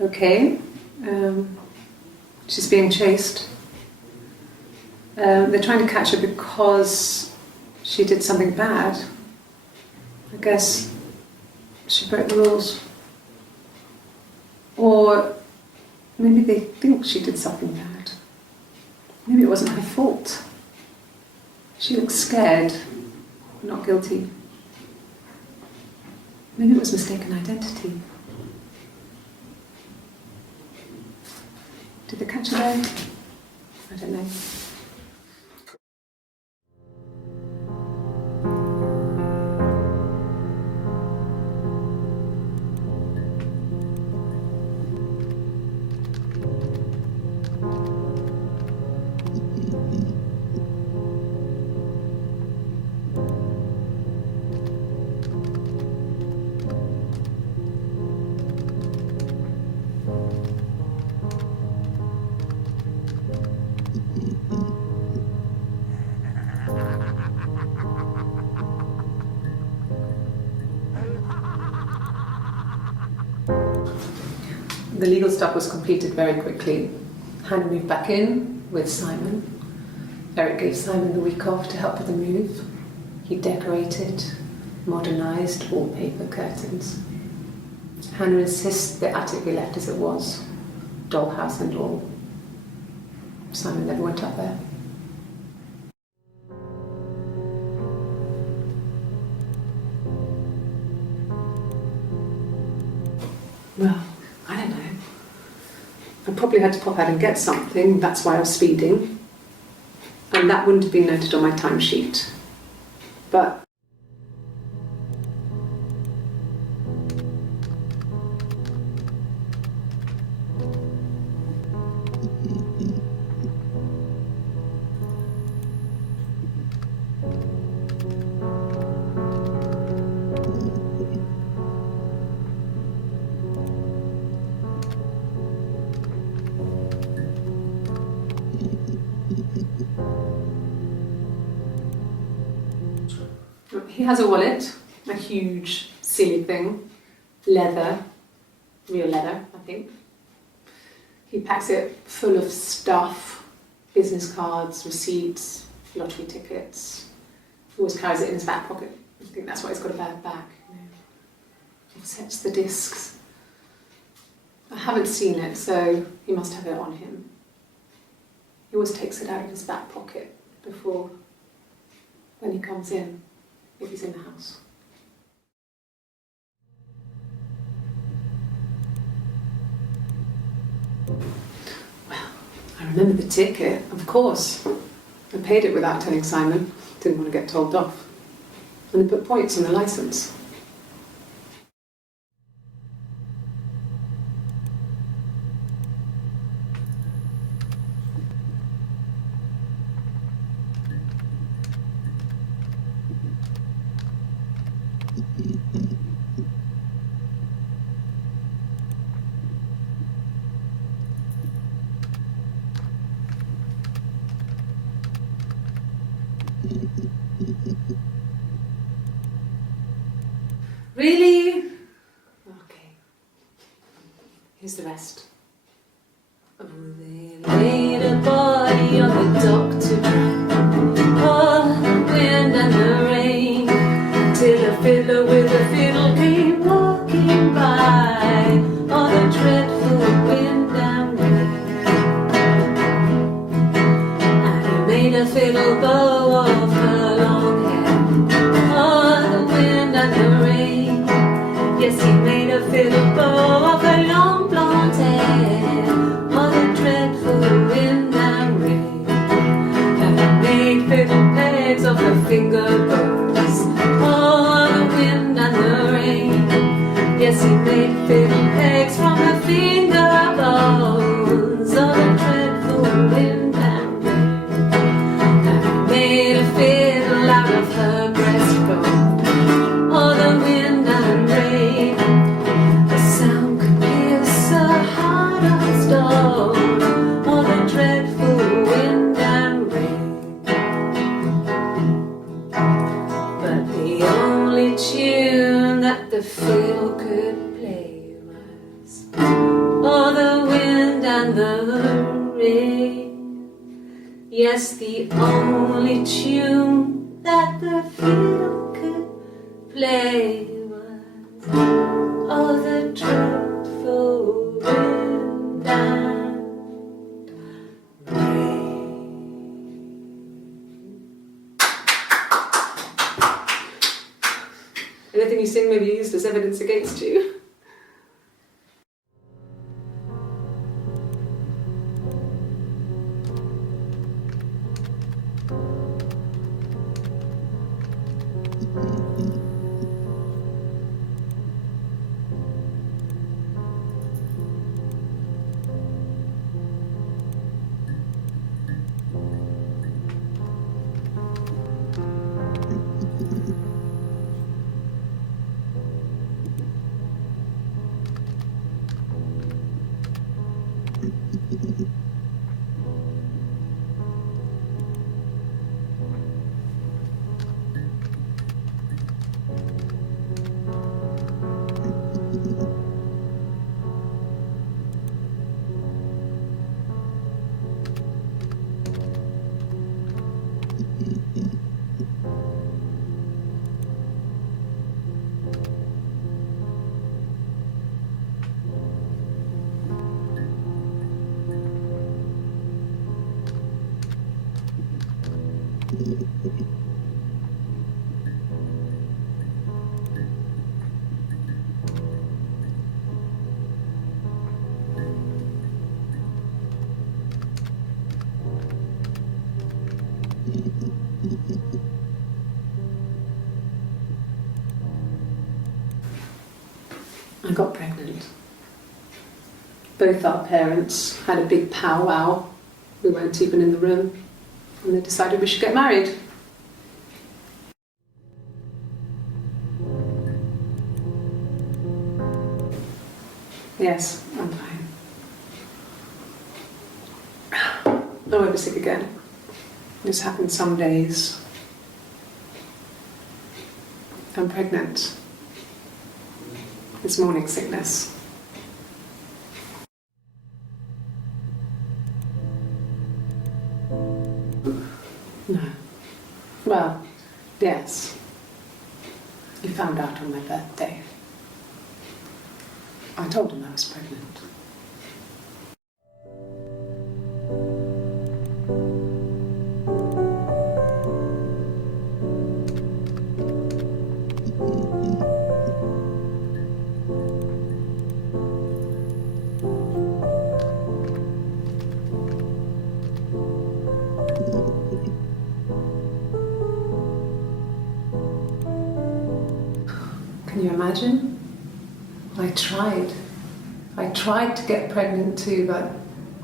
Okay, she's being chased. They're trying to catch her because she did something bad. I guess she broke the rules. Or maybe they think she did something bad. Maybe it wasn't her fault. She looks scared, not guilty. Maybe it was mistaken identity. Did they catch her there? I don't know. The legal stuff was completed very quickly. Hannah moved back in with Simon. Eric gave Simon the week off to help with the move. He decorated, modernised wallpaper, curtains. Hannah insists the attic be left as it was, dollhouse and all. Simon never went up there. Well, I don't know. I probably had to pop out and get something, that's why I was speeding. And that wouldn't have been noted on my timesheet. But he has a wallet, a huge, silly thing, leather, real leather, I think. He packs it full of stuff, business cards, receipts, lottery tickets. He always carries it in his back pocket. I think that's why he's got a bag back. He sets the discs. I haven't seen it, so he must have it on him. He always takes it out of his back pocket before, when he comes in, if he's in the house. Well, I remember the ticket, of course. I paid it without telling Simon. Didn't want to get told off. And they put points on the licence. Really? Okay. Here's the rest. Oh, they laid a body on the dock to dry. Oh, the wind and the rain, till a fiddler with a fiddle came walking by. Oh, the dreadful wind and rain. And he made a fiddle bow of her long hair. Oh, the wind and the rain. Yes, he made a fiddle bow of her long blonde hair. Oh, the dreadful wind and rain. And he made fiddle pegs of her finger bows. Oh, the wind and the only tune that the fiddle could play was "Oh, the wind and the rain." Yes, the only tune that the fiddle could play was "Oh, the dreadful wind and rain." Anything you sing may be used as evidence against you. I got pregnant. Both our parents had a big powwow. We weren't even in the room, and they decided we should get married. Yes, I'm fine. I won't be sick again. This happens some days. I'm pregnant. It's morning sickness. No. Well, yes. You found out on my birthday. I told him I was pregnant. Can you imagine? I tried to get pregnant too, but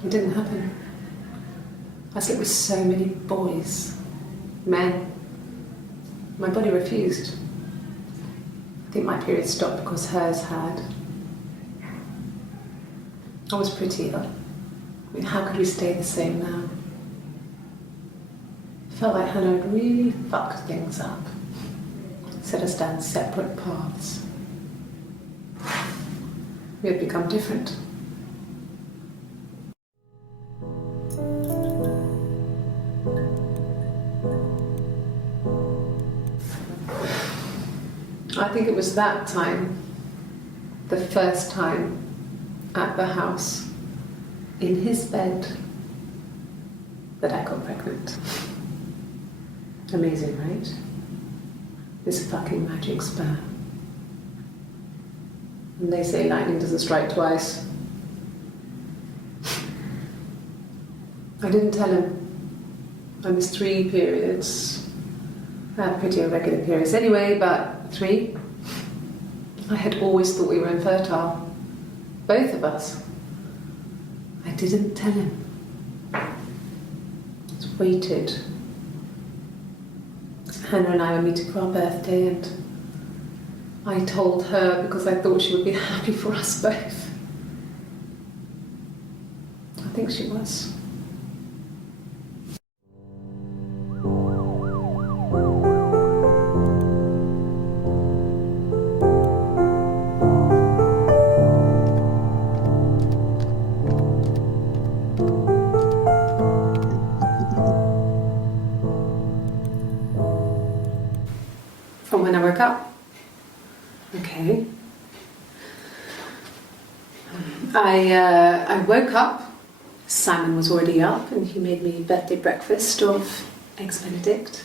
it didn't happen. I slept with so many boys, men. My body refused. I think my period stopped because hers had. I was pretty ill. I mean, how could we stay the same now? I felt like Hannah had really fucked things up. Set us down separate paths. We had become different. I think it was that time, the first time at the house, in his bed, that I got pregnant. Amazing, right? This fucking magic sperm. And they say lightning doesn't strike twice. I didn't tell him. I missed 3 periods. I had pretty irregular periods anyway, but 3. I had always thought we were infertile. Both of us. I didn't tell him. Just waited. Hannah and I were meeting for our birthday, and I told her because I thought she would be happy for us both. I think she was. when I woke up. Okay. I woke up, Simon was already up and he made me birthday breakfast of Eggs Benedict.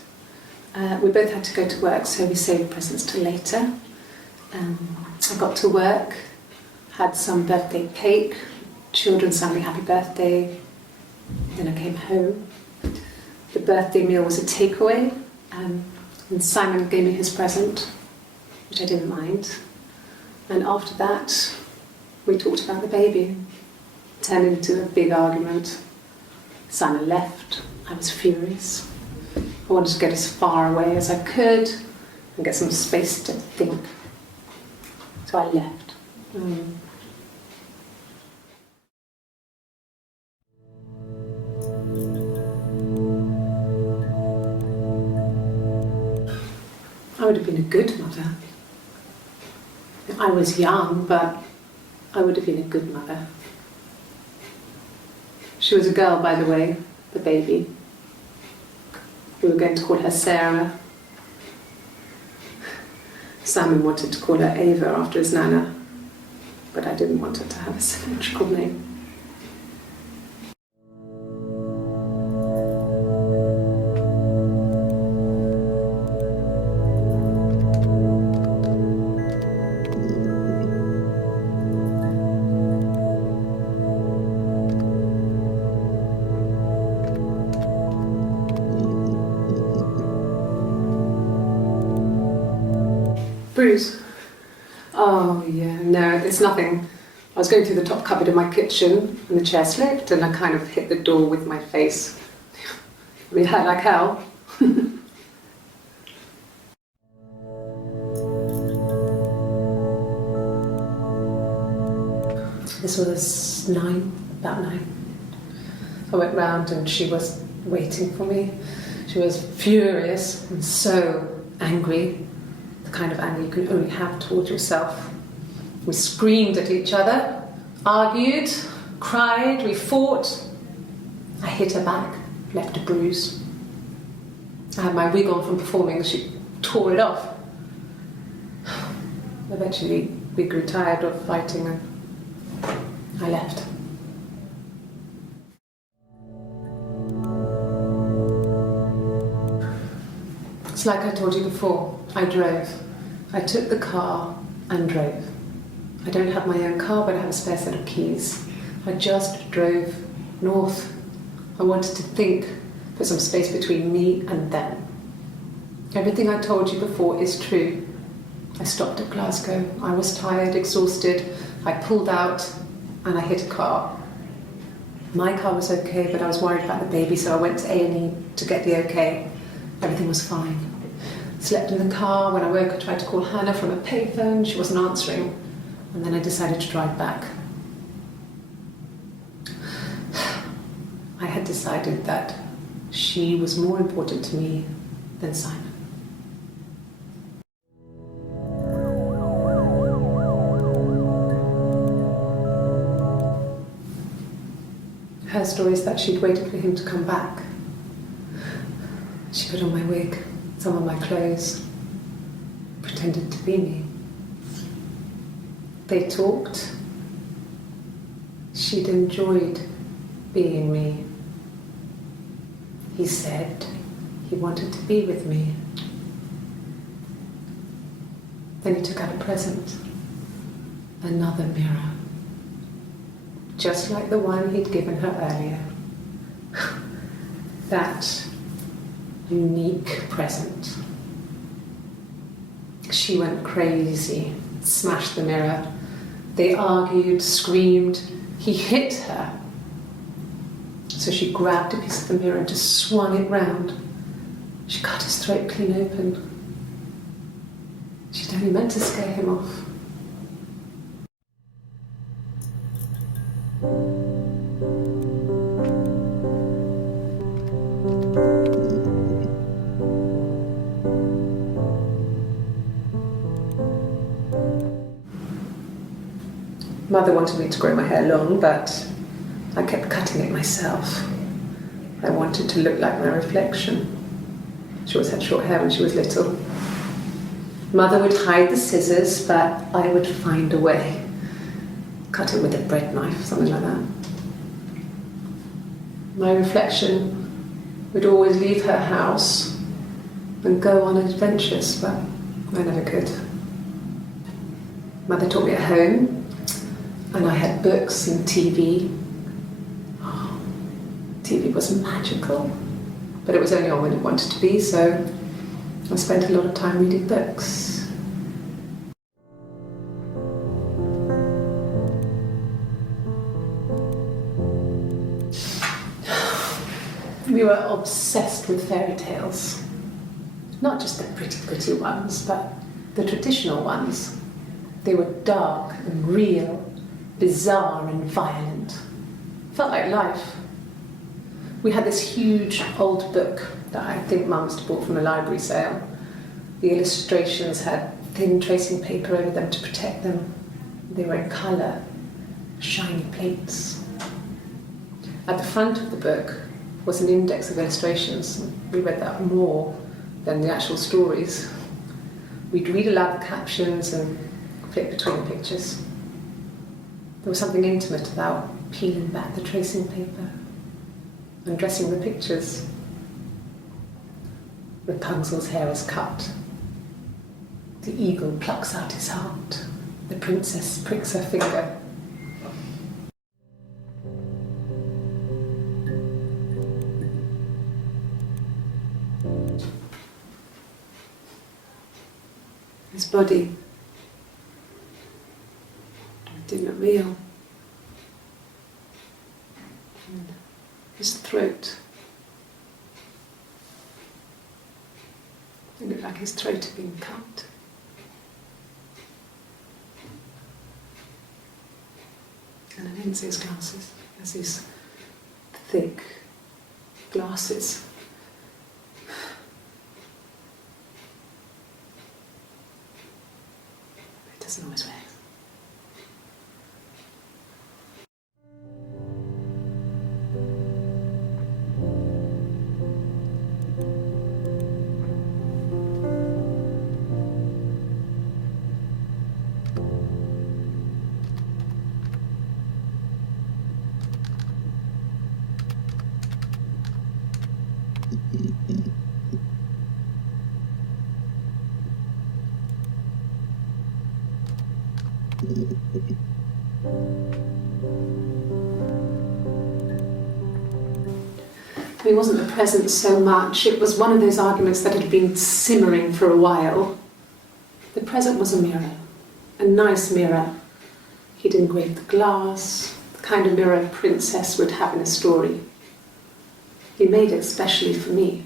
We both had to go to work, so we saved presents till later. I got to work, had some birthday cake, children sang me happy birthday, then I came home. The birthday meal was a takeaway, and Simon gave me his present, which I didn't mind. And after that, we talked about the baby. It turned into a big argument. Simon left. I was furious. I wanted to get as far away as I could and get some space to think. So I left. I would have been a good mother. I was young, but I would have been a good mother. She was a girl, by the way, the baby. We were going to call her Sarah. Simon wanted to call her Ava after his nana, but I didn't want her to have a symmetrical name. Bruise? Oh yeah, no, it's nothing. I was going through the top cupboard in my kitchen and the chair slipped and I kind of hit the door with my face. I mean, it hurt like hell. This was about 9. I went round and she was waiting for me. She was furious and so angry. The kind of anger you can only have towards yourself. We screamed at each other, argued, cried, we fought. I hit her back, left a bruise. I had my wig on from performing, she tore it off. Eventually, we grew tired of fighting and I left. It's like I told you before, I drove. I took the car and drove. I don't have my own car, but I have a spare set of keys. I just drove north. I wanted to think, put some space between me and them. Everything I told you before is true. I stopped at Glasgow. I was tired, exhausted. I pulled out and I hit a car. My car was okay, but I was worried about the baby, so I went to A&E to get the okay. Everything was fine. Slept in the car. When I woke, I tried to call Hannah from a payphone. She wasn't answering. And then I decided to drive back. I had decided that she was more important to me than Simon. Her story is that she'd waited for him to come back. She put on my wig, some of my clothes, pretended to be me. They talked. She'd enjoyed being me. He said he wanted to be with me. Then he took out a present, another mirror, just like the one he'd given her earlier. That unique present. She went crazy, smashed the mirror. They argued, screamed. He hit her. So she grabbed a piece of the mirror and just swung it round. She cut his throat clean open. She'd only meant to scare him off. Mother wanted me to grow my hair long, but I kept cutting it myself. I wanted to look like my reflection. She always had short hair when she was little. Mother would hide the scissors, but I would find a way. Cut it with a bread knife, something like that. My reflection would always leave her house and go on adventures, but I never could. Mother taught me at home, and I had books and TV. Oh, TV was magical, but it was only on when it wanted to be, so I spent a lot of time reading books. We were obsessed with fairy tales. Not just the pretty ones, but the traditional ones. They were dark and real, bizarre and violent. Felt like life. We had this huge old book that I think Mum must have bought from a library sale. The illustrations had thin tracing paper over them to protect them. They were in colour, shiny plates. At the front of the book was an index of illustrations. We read that more than the actual stories. We'd read aloud the captions and flip between the pictures. There was something intimate about peeling back the tracing paper, undressing the pictures. Rapunzel's hair is cut. The eagle plucks out his heart. The princess pricks her finger. His body didn't look real. And his throat, it looked like his throat had been cut. And I didn't see his glasses. He has these thick glasses. He doesn't always wear. It wasn't the present so much, it was one of those arguments that had been simmering for a while. The present was a mirror, a nice mirror. He'd engraved the glass, the kind of mirror a princess would have in a story. He made it specially for me.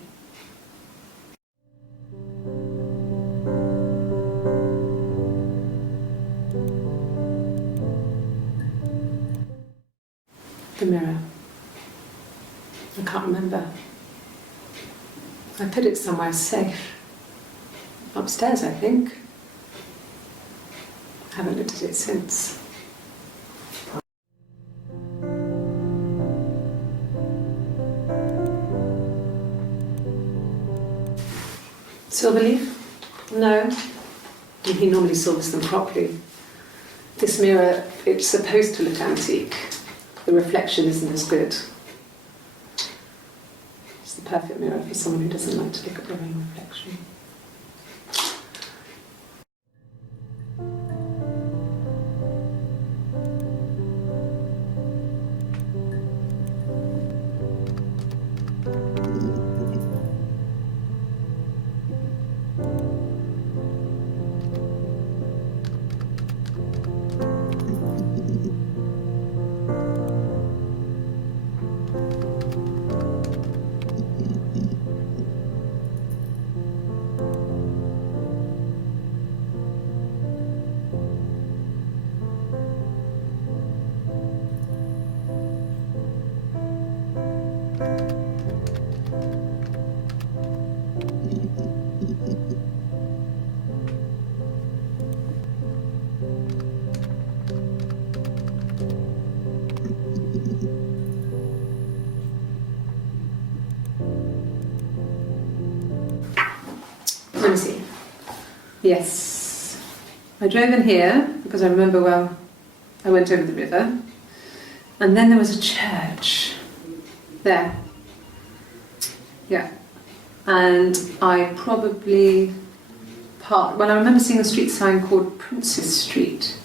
The mirror. I can't remember. I put it somewhere safe. Upstairs, I think. I haven't looked at it since. Silver leaf? No. He normally silvers them properly. This mirror, it's supposed to look antique. The reflection isn't as good. It's the perfect mirror for someone who doesn't like to look at their own reflection. Let me see. Yes. I drove in here because I remember well I went over the river, and then there was a church there. Yeah. And I probably parked, well, I remember seeing a street sign called Princess Street.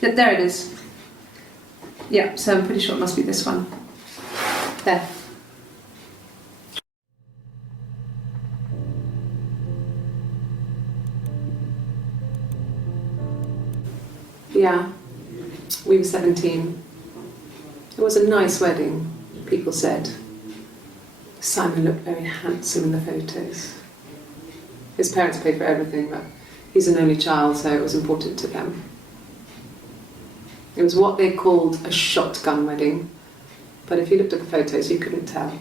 Yeah, there it is. Yeah, so I'm pretty sure it must be this one. There. Yeah, we were 17. It was a nice wedding, people said. Simon looked very handsome in the photos. His parents paid for everything, but he's an only child, so it was important to them. It was what they called a shotgun wedding, but if you looked at the photos, you couldn't tell.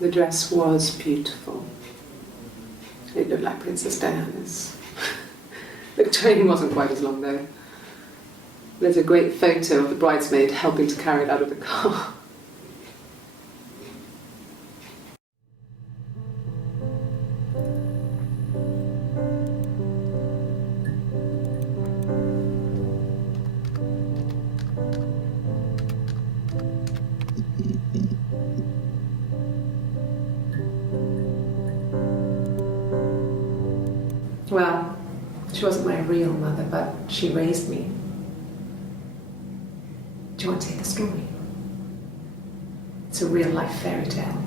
The dress was beautiful. It looked like Princess Diana's. The train wasn't quite as long though. There's a great photo of the bridesmaid helping to carry it out of the car. Well, she wasn't my real mother, but she raised me. Do you want to hear the story? It's a real-life fairy tale.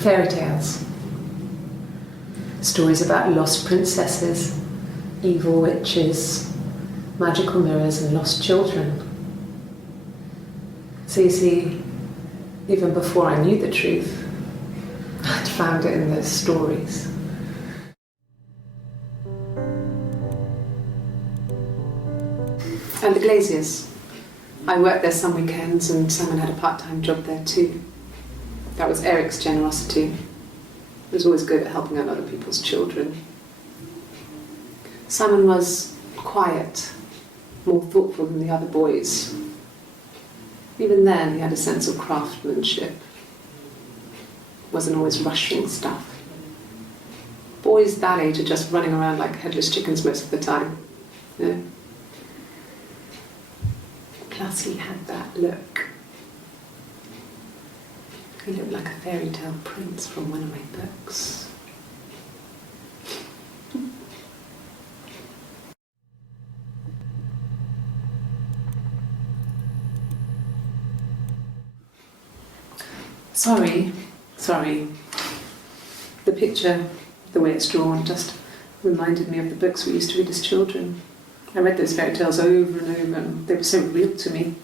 Fairy tales. Stories about lost princesses, evil witches, magical mirrors and lost children. So you see, even before I knew the truth, I'd found it in those stories. And the Glaziers. I worked there some weekends and Simon had a part-time job there too. That was Eric's generosity. He was always good at helping out other people's children. Simon was quiet, more thoughtful than the other boys. Even then, he had a sense of craftsmanship. Wasn't always rushing stuff. Boys that age are just running around like headless chickens most of the time. You know? Plus, he had that look. He looked like a fairy tale prince from one of my books. Sorry. The picture, the way it's drawn, just reminded me of the books we used to read as children. I read those fairy tales over and over, and they were so real to me.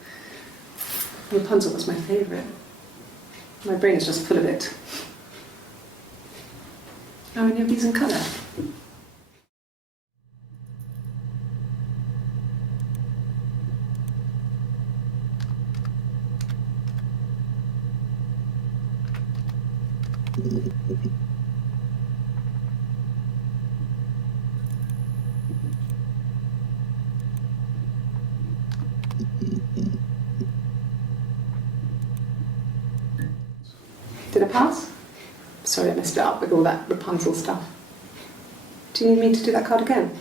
Rapunzel was my favourite. My brain is just full of it. How many of these in colour? Did I pass? Sorry, I messed it up with all that Rapunzel stuff. Do you need me to do that card again?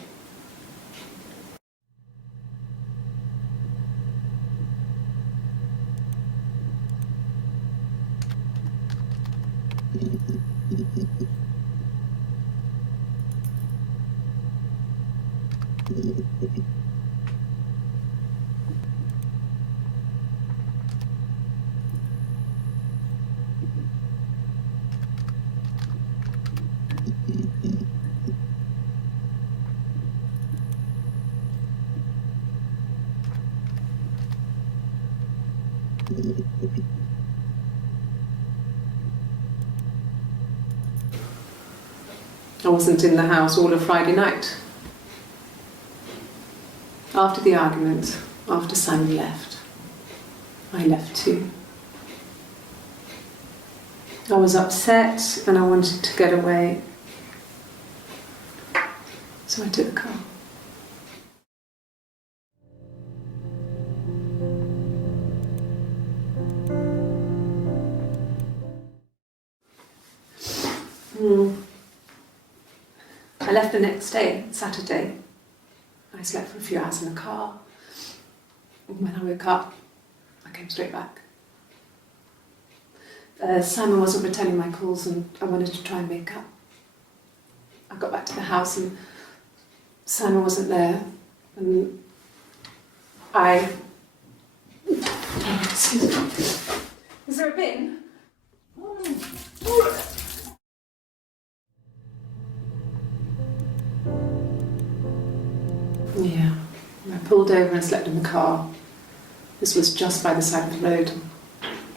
I wasn't in the house all of Friday night. After the argument, after Simon left, I left too. I was upset and I wanted to get away, so I took the car. I left the next day, Saturday. I slept for a few hours in the car. And when I woke up, I came straight back. Simon wasn't returning my calls and I wanted to try and make up. I got back to the house and Simon wasn't there. And excuse me. Is there a bin? Yeah, I pulled over and slept in the car. This was just by the side of the road.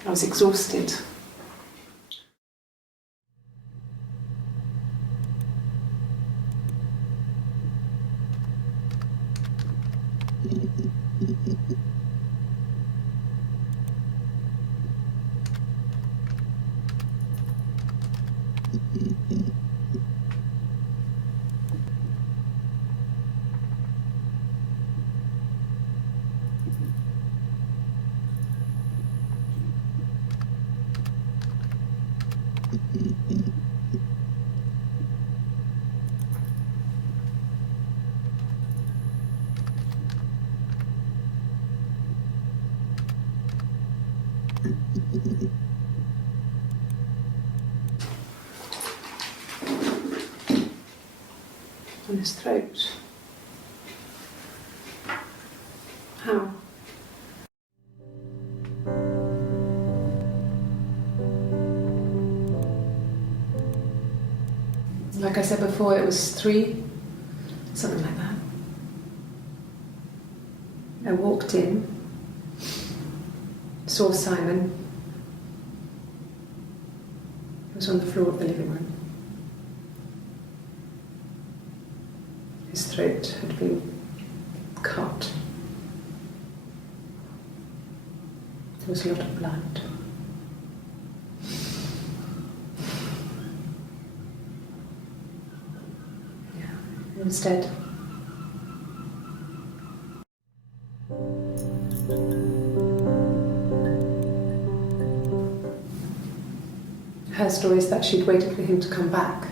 I was exhausted. On his throat. How? Like I said before, it was 3, something like that. I walked in, saw Simon. He was on the floor of the living room. His throat had been cut. There was a lot of blood. Yeah, he was dead. Her story is that she'd waited for him to come back.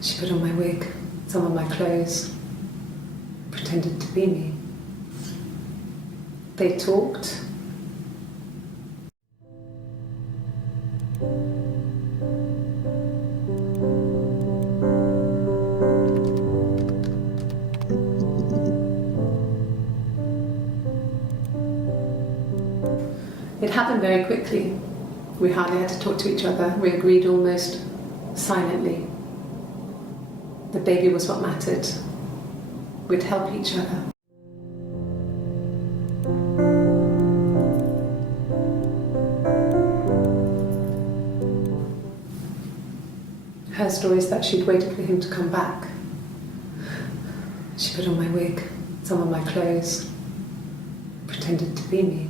She put on my wig, some of my clothes, pretended to be me. They talked. It happened very quickly. We hardly had to talk to each other. We agreed almost silently. The baby was what mattered. We'd help each other. Her story is that she'd waited for him to come back. She put on my wig, some of my clothes, pretended to be me.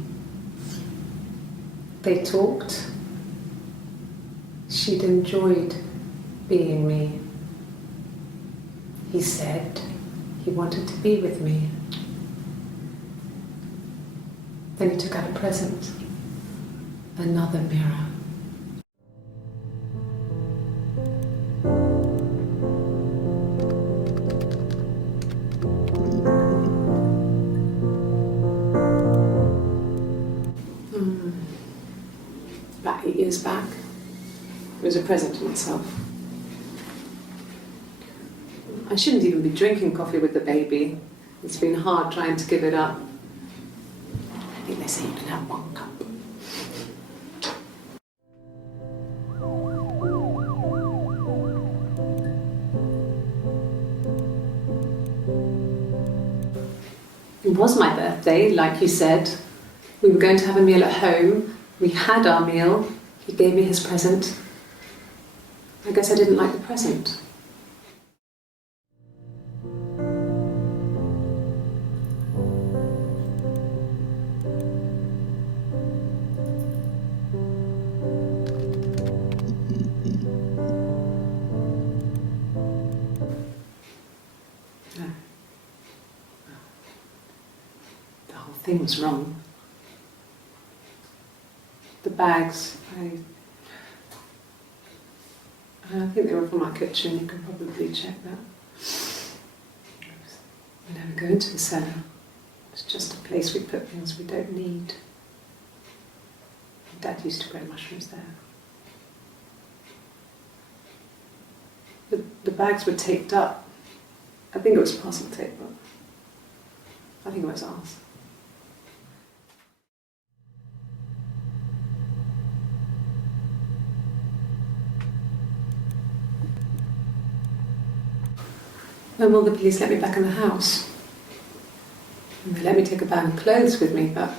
They talked. She'd enjoyed being me. He said he wanted to be with me. Then he took out a present, another mirror. About 8 years back, it was a present to myself. I shouldn't even be drinking coffee with the baby. It's been hard trying to give it up. I think they say you can have 1 cup. It was my birthday, like you said. We were going to have a meal at home. We had our meal. He gave me his present. I guess I didn't like the present. No. The whole thing was wrong. The bags, I think they were from our kitchen, you can probably check that. We never go into the cellar. It's just a place we put things we don't need. Dad used to grow mushrooms there. The bags were taped up. I think it was parcel tape, but I think it was ours. When will the police let me back in the house? And they let me take a bag of clothes with me, but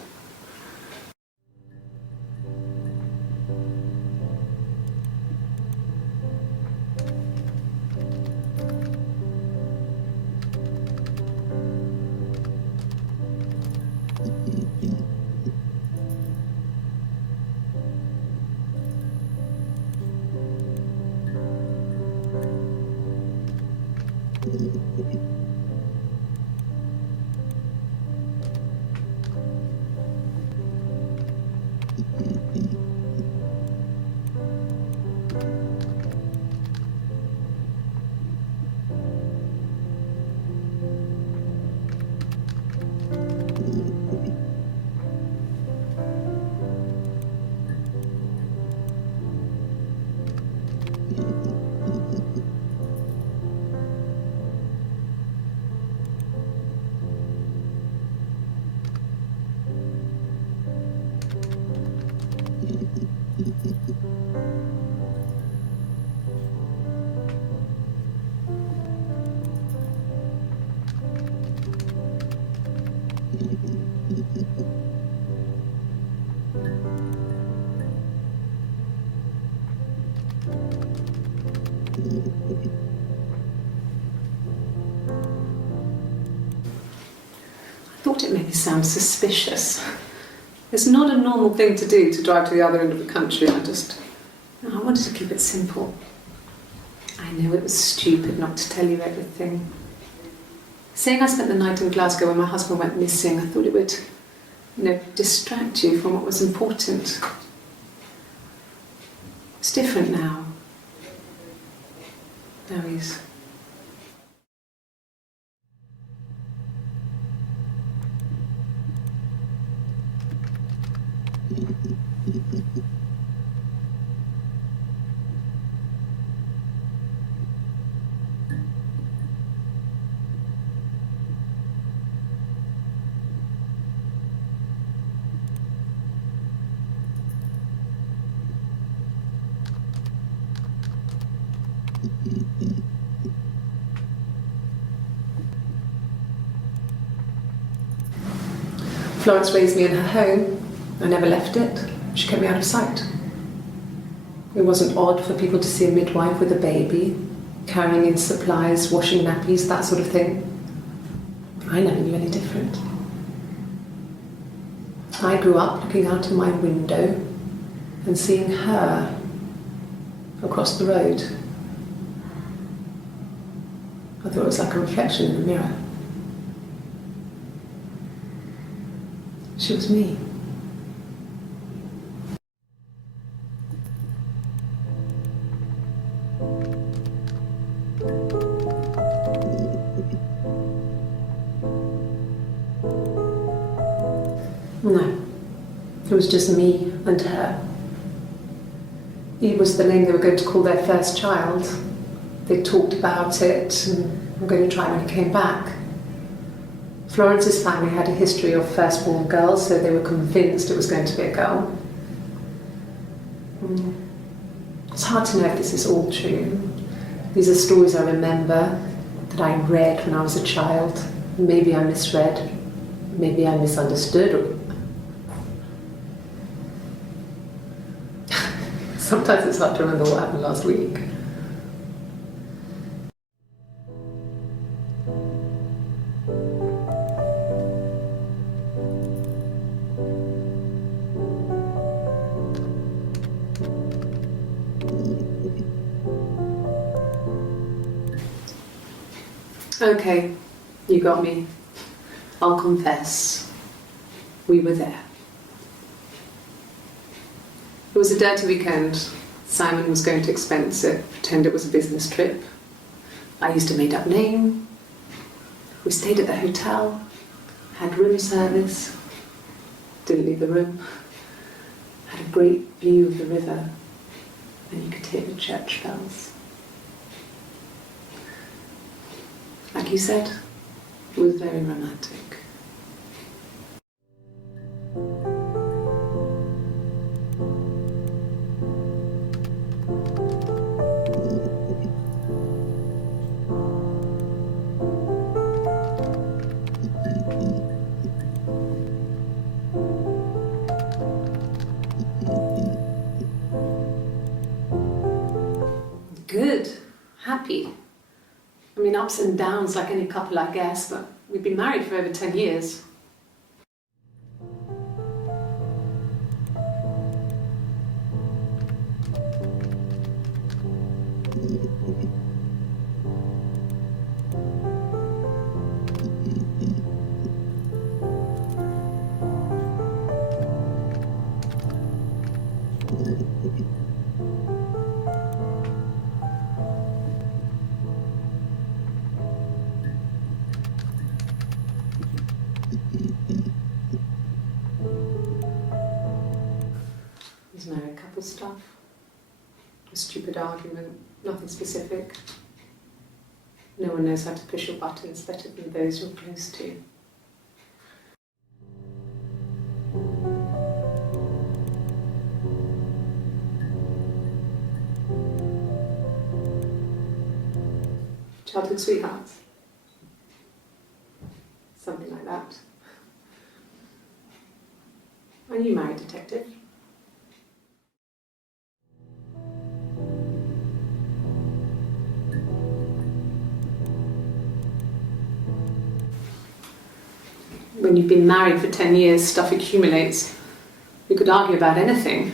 I thought it made me sound suspicious. It's not a normal thing to do, to drive to the other end of the country. I wanted to keep it simple. I know it was stupid not to tell you everything. Saying I spent the night in Glasgow when my husband went missing, I thought it would, distract you from what was important. It's different now. Now he's... Florence raised me in her home. I never left it. She kept me out of sight. It wasn't odd for people to see a midwife with a baby, carrying in supplies, washing nappies, that sort of thing. I never knew any different. I grew up looking out of my window and seeing her across the road. I thought it was like a reflection in the mirror. She was me. No, it was just me and her. Eve was the name they were going to call their first child. They talked about it and were going to try when he came back. Florence's family had a history of firstborn girls, so they were convinced it was going to be a girl. It's hard to know if this is all true. These are stories I remember, that I read when I was a child. Maybe I misread, maybe I misunderstood. Sometimes it's hard to remember what happened last week. Okay, you got me. I'll confess. We were there. It was a dirty weekend. Simon was going to expense it, pretend it was a business trip. I used a made-up name. We stayed at the hotel, had room service, didn't leave the room, had a great view of the river, and you could hear the church bells. Like you said, it was very romantic. Good, happy. I mean, ups and downs like any couple, I guess, but we've been married for over 10 years. There's married couple stuff, a stupid argument, nothing specific. No one knows how to push your buttons better than those you're close to. Childhood sweethearts. Something like that. Are you married, detective? When you've been married for 10 years, stuff accumulates. We could argue about anything.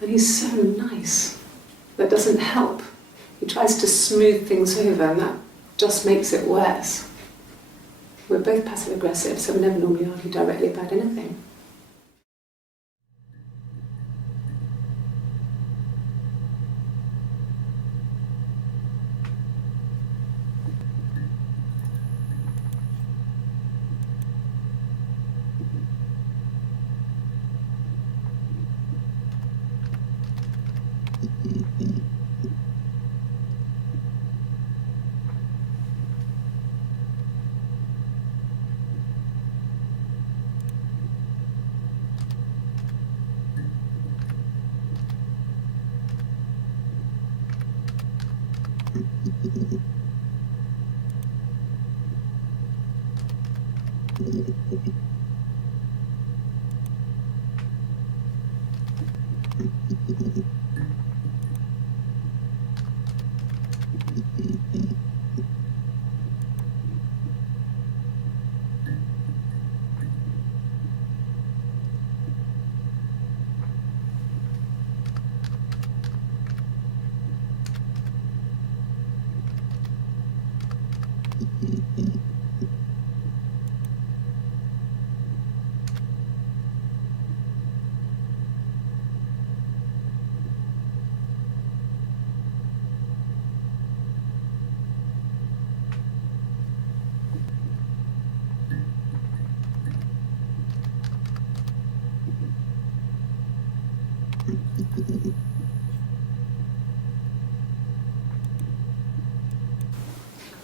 And he's so nice. That doesn't help. He tries to smooth things over, and that just makes it worse. We're both passive-aggressive, so we never normally argue directly about anything.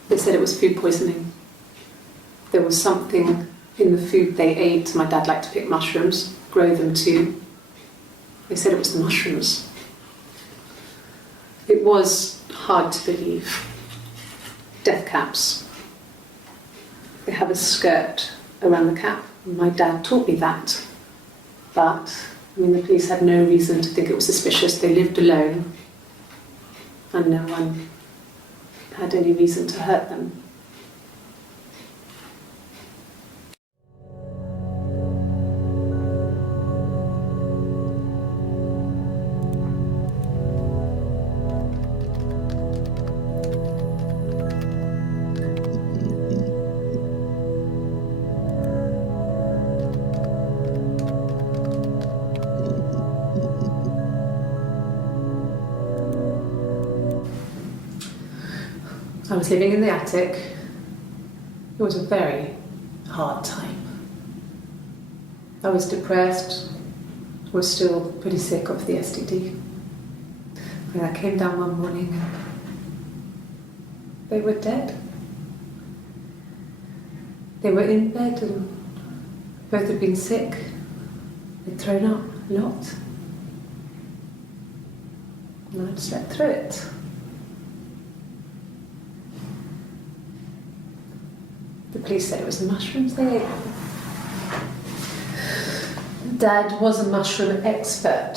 They said it was food poisoning. There was something in the food they ate. My dad liked to pick mushrooms, grow them too. They said it was the mushrooms. It was hard to believe. Death caps. They have a skirt around the cap. My dad taught me that. But, the police had no reason to think it was suspicious. They lived alone, and no one had any reason to hurt them. I was living in the attic. It was a very hard time. I was depressed, was still pretty sick of the STD. And I came down one morning and they were dead. They were in bed and both had been sick. They'd thrown up a lot. And I'd slept through it. The police said it was the mushrooms they ate. Dad was a mushroom expert.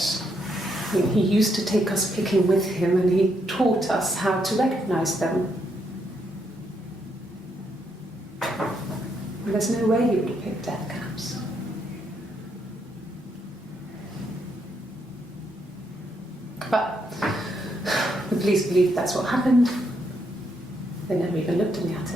I mean, he used to take us picking with him and he taught us how to recognise them. And there's no way you would have picked death caps. But the police believe that's what happened. They never even looked in the attic.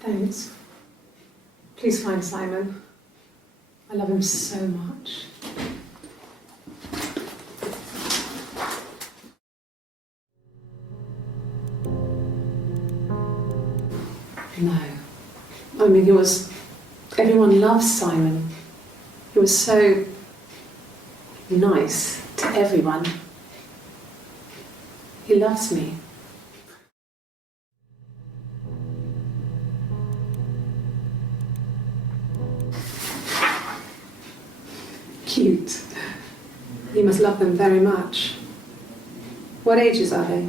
Thanks. Please find Simon. I love him so much. No. I mean, everyone loves Simon. He was so nice to everyone. He loves me. Cute. You must love them very much. What ages are they?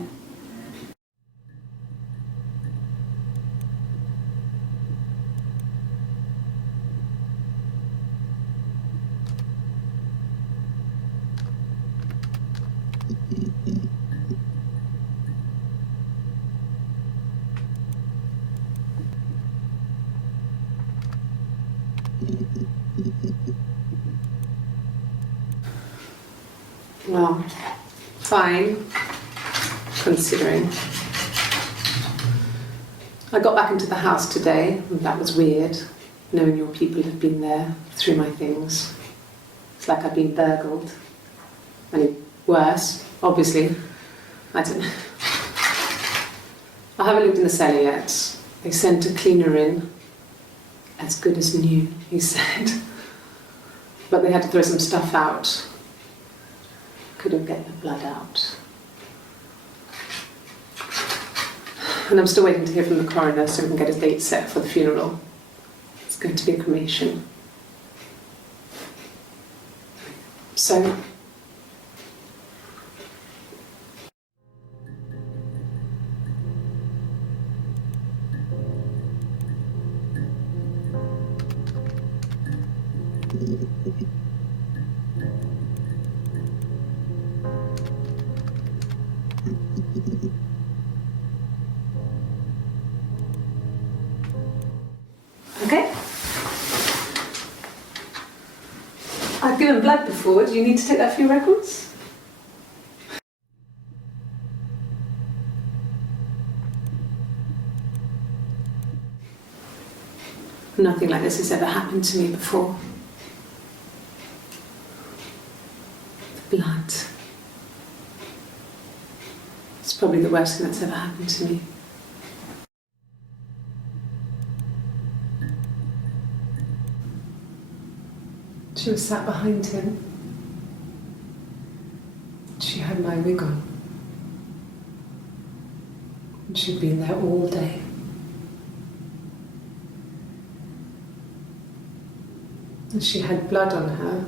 Well, fine, considering. I got back into the house today, and that was weird, knowing your people had been there through my things. It's like I'd been burgled. I mean, worse, obviously. I don't know. I haven't looked in the cellar yet. They sent a cleaner in. As good as new, he said. But they had to throw some stuff out. Couldn't get the blood out. And I'm still waiting to hear from the coroner so we can get a date set for the funeral. It's going to be a cremation. So, okay. I've given blood before. Do you need to take that for your records? Nothing like this has ever happened to me before. The blood. It's probably the worst thing that's ever happened to me. She was sat behind him. She had my wig on. And she'd been there all day. And she had blood on her.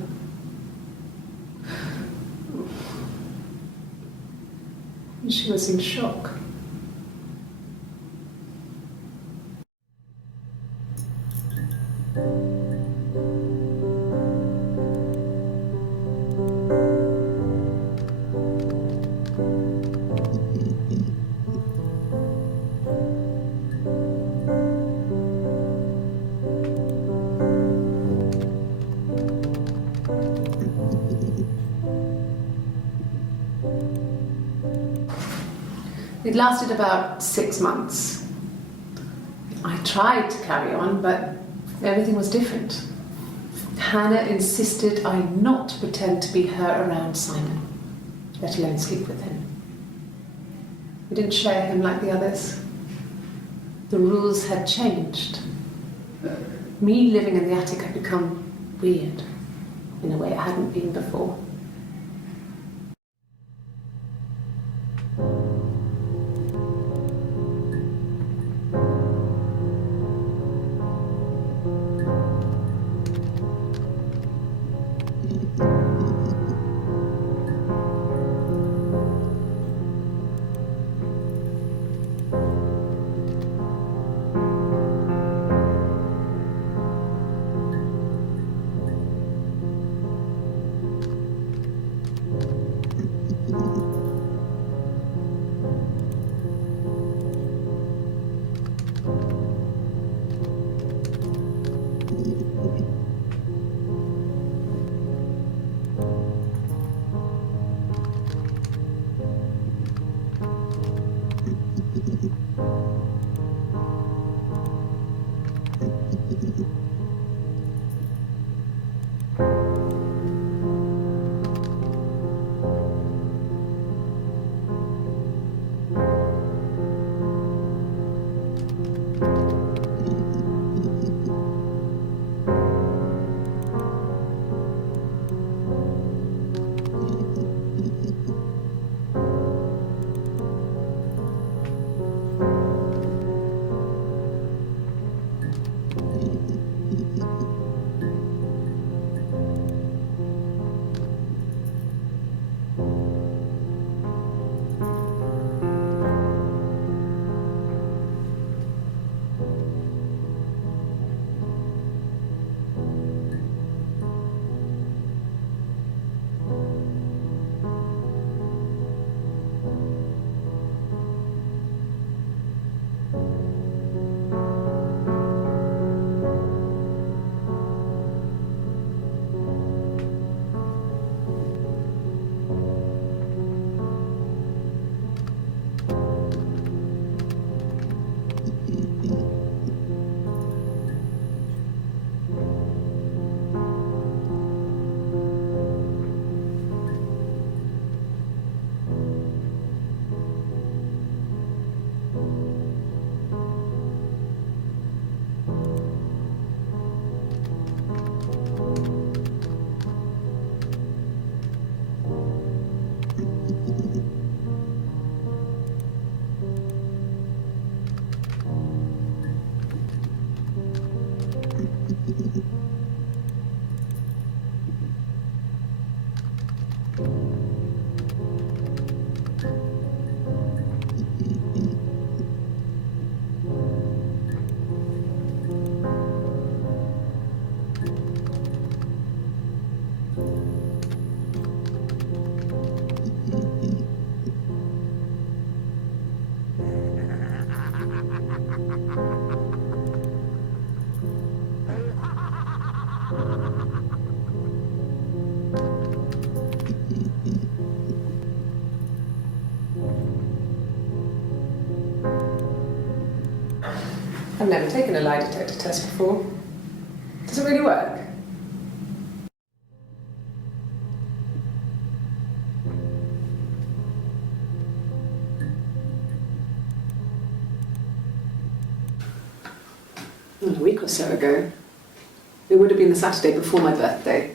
And she was in shock. It lasted about 6 months. I tried to carry on, but everything was different. Hannah insisted I not pretend to be her around Simon, let alone sleep with him. We didn't share him like the others. The rules had changed. Me living in the attic had become weird in a way it hadn't been before. I've never taken a lie detector test before. Does it really work? Well, a week or so ago. It would have been the Saturday before my birthday.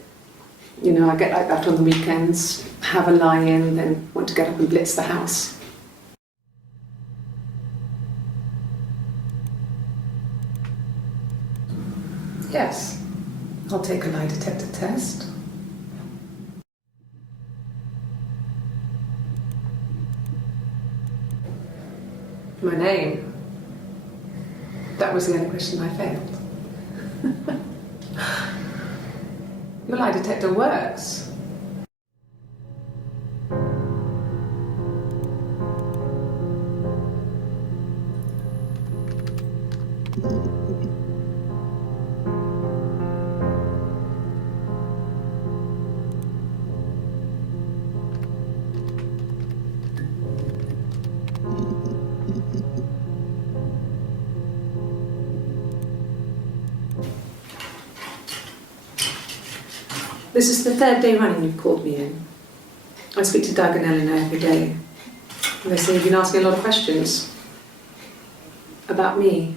You know, I get like that on the weekends, have a lie-in, then want to get up and blitz the house. Yes, I'll take a lie detector test. My name. That was the only question I failed. Your lie detector works. This is the third day running you've called me in. I speak to Doug and Eleanor every day. And they say you've been asking a lot of questions about me.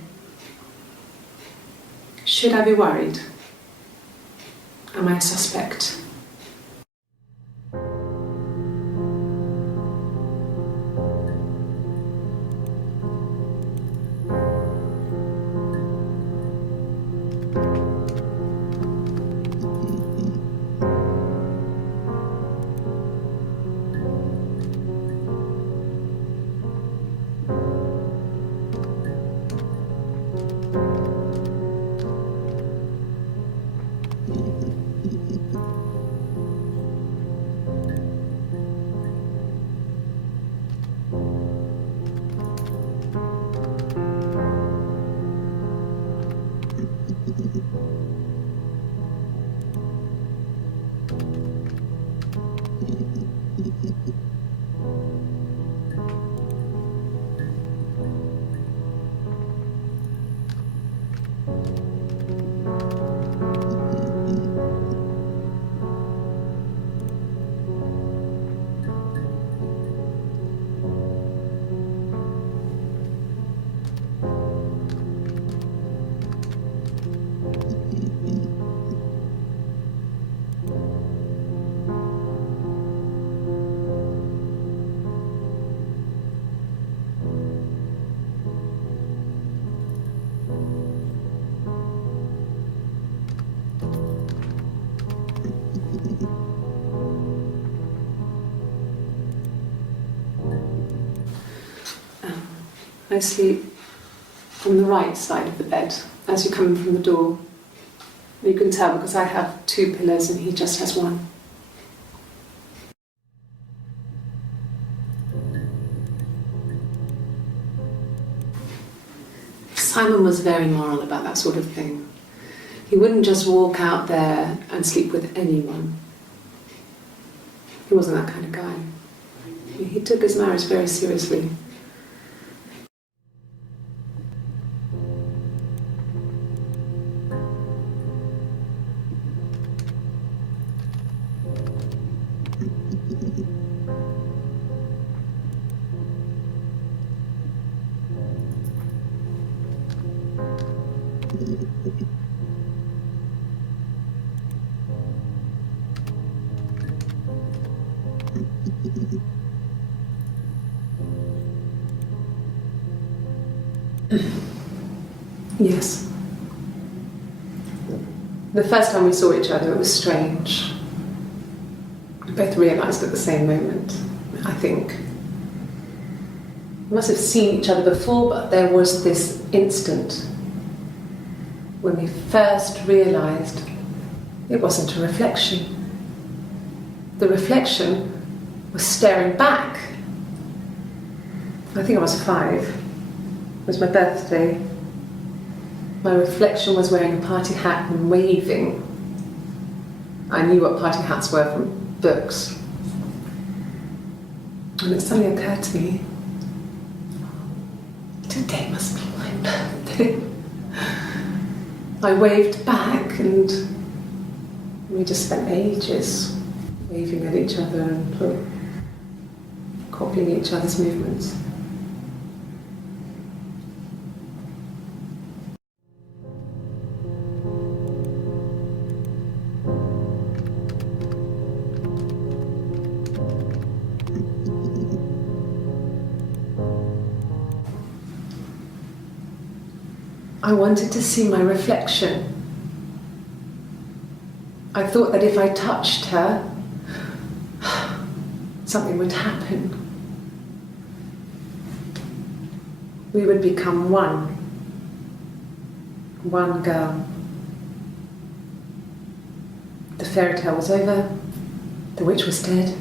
Should I be worried? Am I a suspect? I sleep on the right side of the bed as you come in from the door. You can tell because I have two pillows and he just has one. Simon was very moral about that sort of thing. He wouldn't just walk out there and sleep with anyone. He wasn't that kind of guy. He took his marriage very seriously. Yes. The first time we saw each other, it was strange. We both realised at the same moment, I think. We must have seen each other before, but there was this instant when we first realised it wasn't a reflection. The reflection was staring back. I think I was 5. It was my birthday. My reflection was wearing a party hat and waving. I knew what party hats were from books. And it suddenly occurred to me, today must be my birthday. I waved back and we just spent ages waving at each other and copying each other's movements. I wanted to see my reflection. I thought that if I touched her, something would happen. We would become one girl. The fairy tale was over, the witch was dead,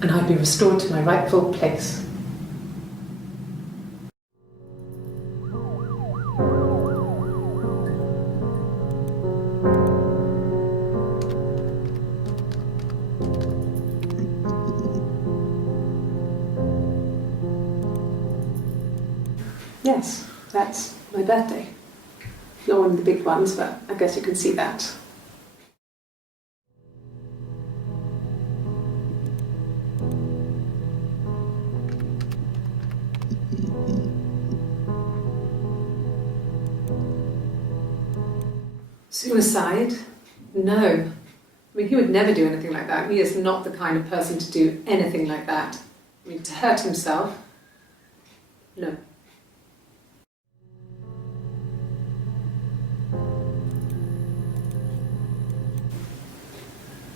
and I'd be restored to my rightful place. Yes, that's my birthday. Not one of the big ones, but I guess you can see that. Suicide? No. I mean, he would never do anything like that. He is not the kind of person to do anything like that. I mean, to hurt himself? No.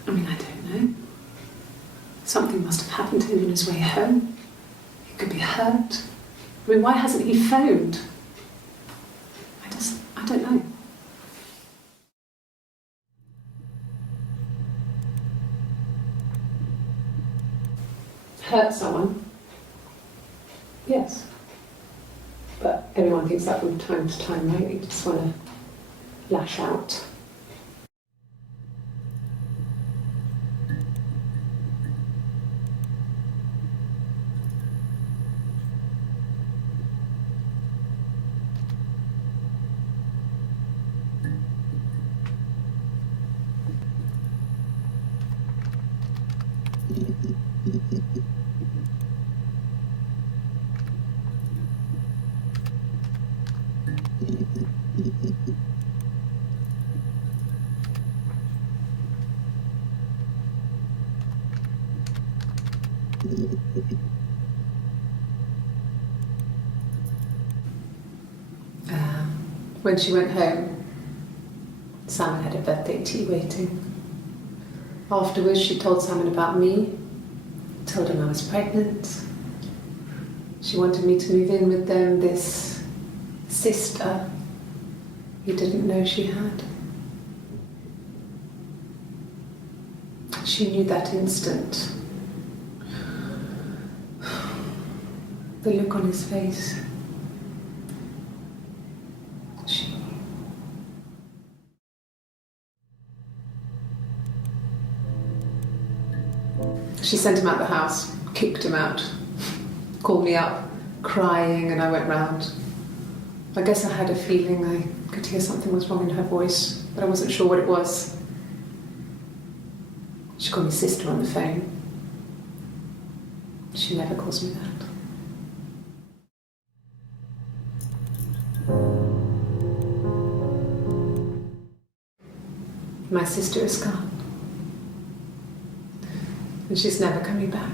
I mean, I don't know. Something must have happened to him on his way home. He could be hurt. I mean, why hasn't he phoned? I don't know. Hurt someone? Yes. But everyone thinks that from time to time, right? You just want to lash out. When she went home, Simon had a birthday tea waiting. Afterwards, she told Simon about me, told him I was pregnant. She wanted me to move in with them, this sister he didn't know she had. She knew that instant. The look on his face. She sent him out the house, kicked him out, called me up, crying, and I went round. I guess I had a feeling I could hear something was wrong in her voice, but I wasn't sure what it was. She called me sister on the phone. She never calls me that. My sister is gone. And she's never coming back.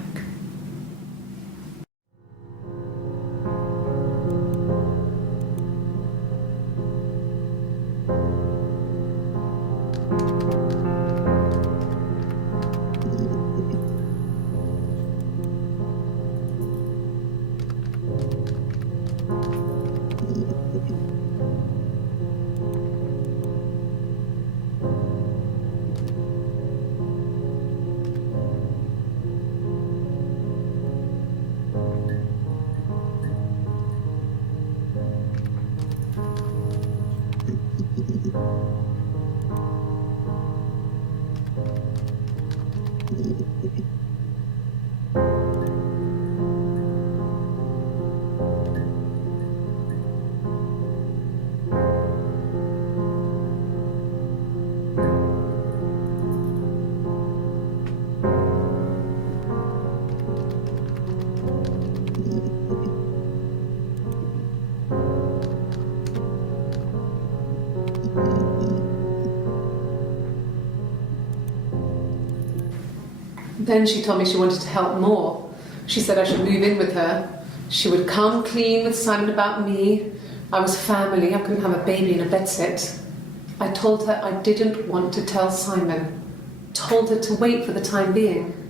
Then she told me she wanted to help more. She said I should move in with her. She would come clean with Simon about me. I was family, I couldn't have a baby in a bedsit. I told her I didn't want to tell Simon. Told her to wait for the time being.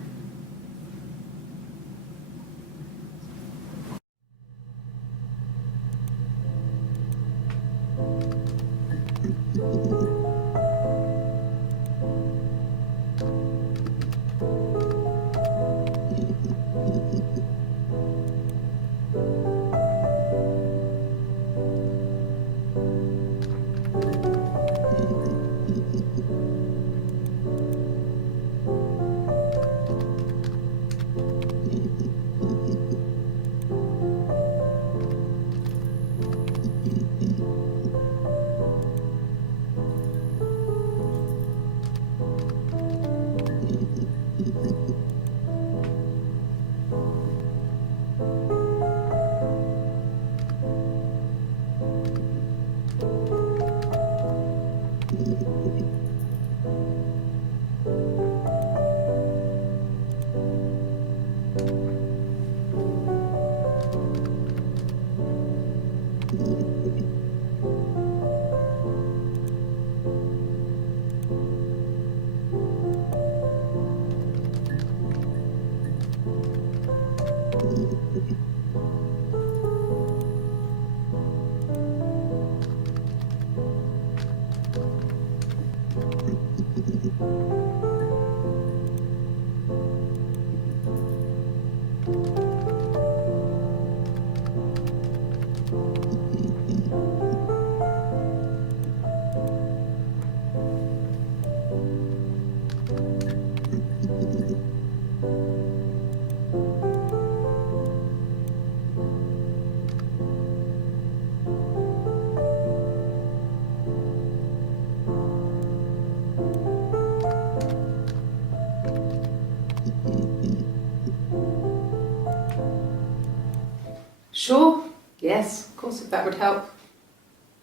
Sure, yes, of course, if that would help.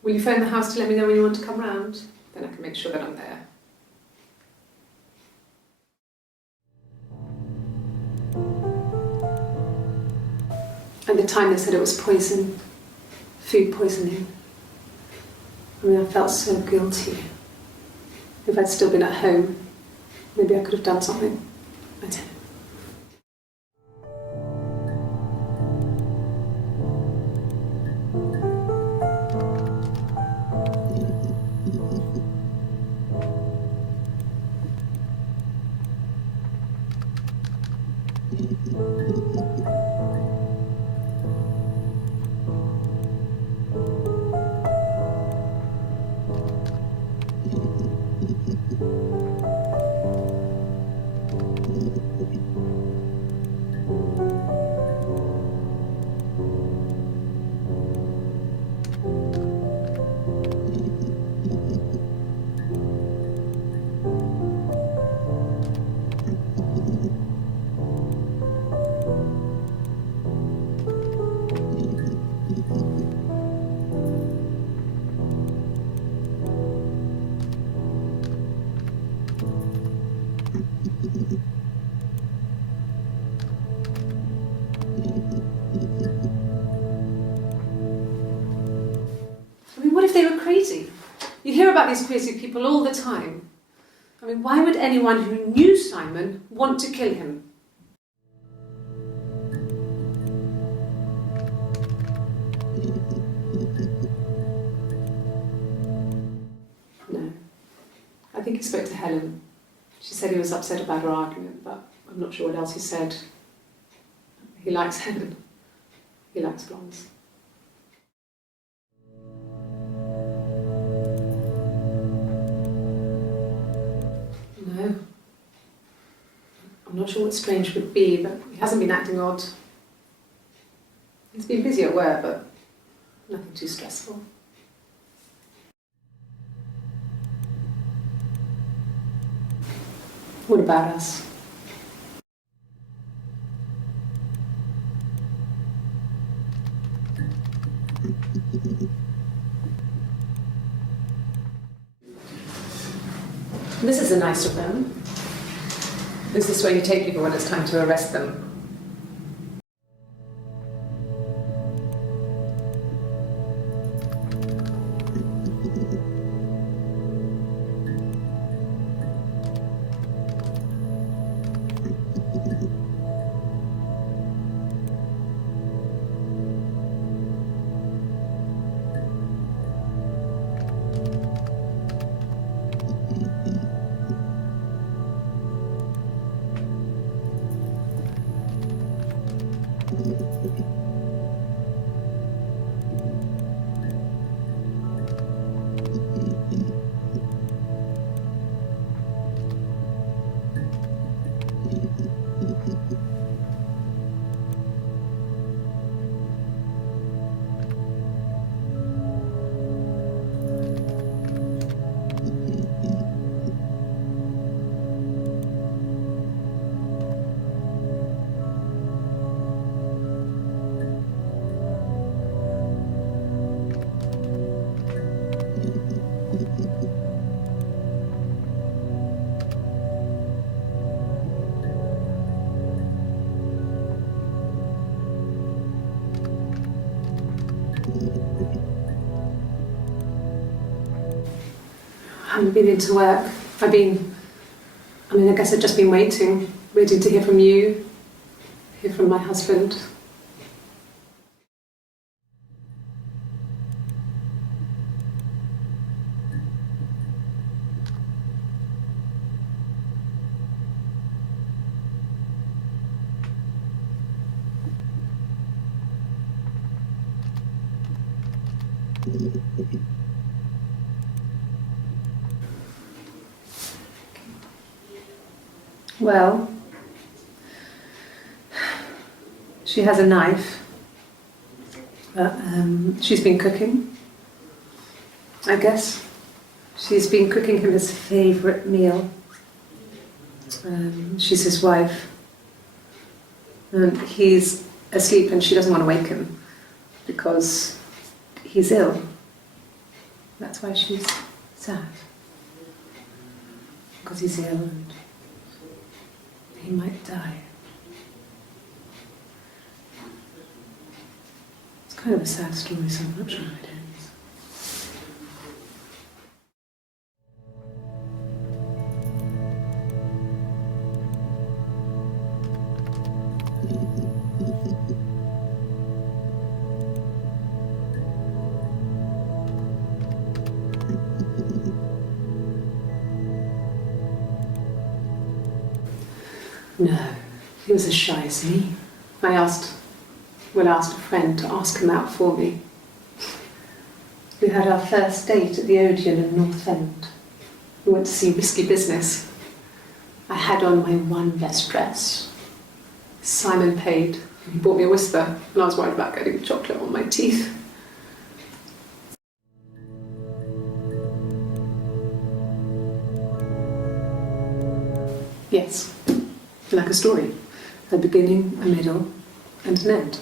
Will you phone the house to let me know when you want to come round? Then I can make sure that I'm there. At the time they said it was poison, food poisoning. I mean, I felt so guilty. If I'd still been at home, maybe I could have done something. I don't know. I mean, what if they were crazy? You hear about these crazy people all the time. I mean, why would anyone who knew Simon want to kill him? No. I think he spoke to Helen. She said he was upset about her argument, but I'm not sure what else he said. He likes Helen. He likes blondes. No. I'm not sure what strange would be, but he hasn't been acting odd. He's been busy at work, but nothing too stressful. What about us? This is a nicer room. Is this where you take people when it's time to arrest them? I haven't been into work. I guess I've just been waiting to hear from you, hear from my husband. Well, she has a knife, but she's been cooking, I guess. She's been cooking him his favourite meal. She's his wife. And he's asleep and she doesn't want to wake him because he's ill. That's why she's sad. Because he's ill and he might die. It's kind of a sad story, so I'm not sure how it ends. No, he was as shy as me. I asked a friend to ask him out for me. We had our first date at the Odeon in North End. We went to see Risky Business. I had on my one best dress. Simon paid, and he bought me a whisper, and I was worried about getting chocolate on my teeth. Yes, like a story. A beginning, a middle, and an end.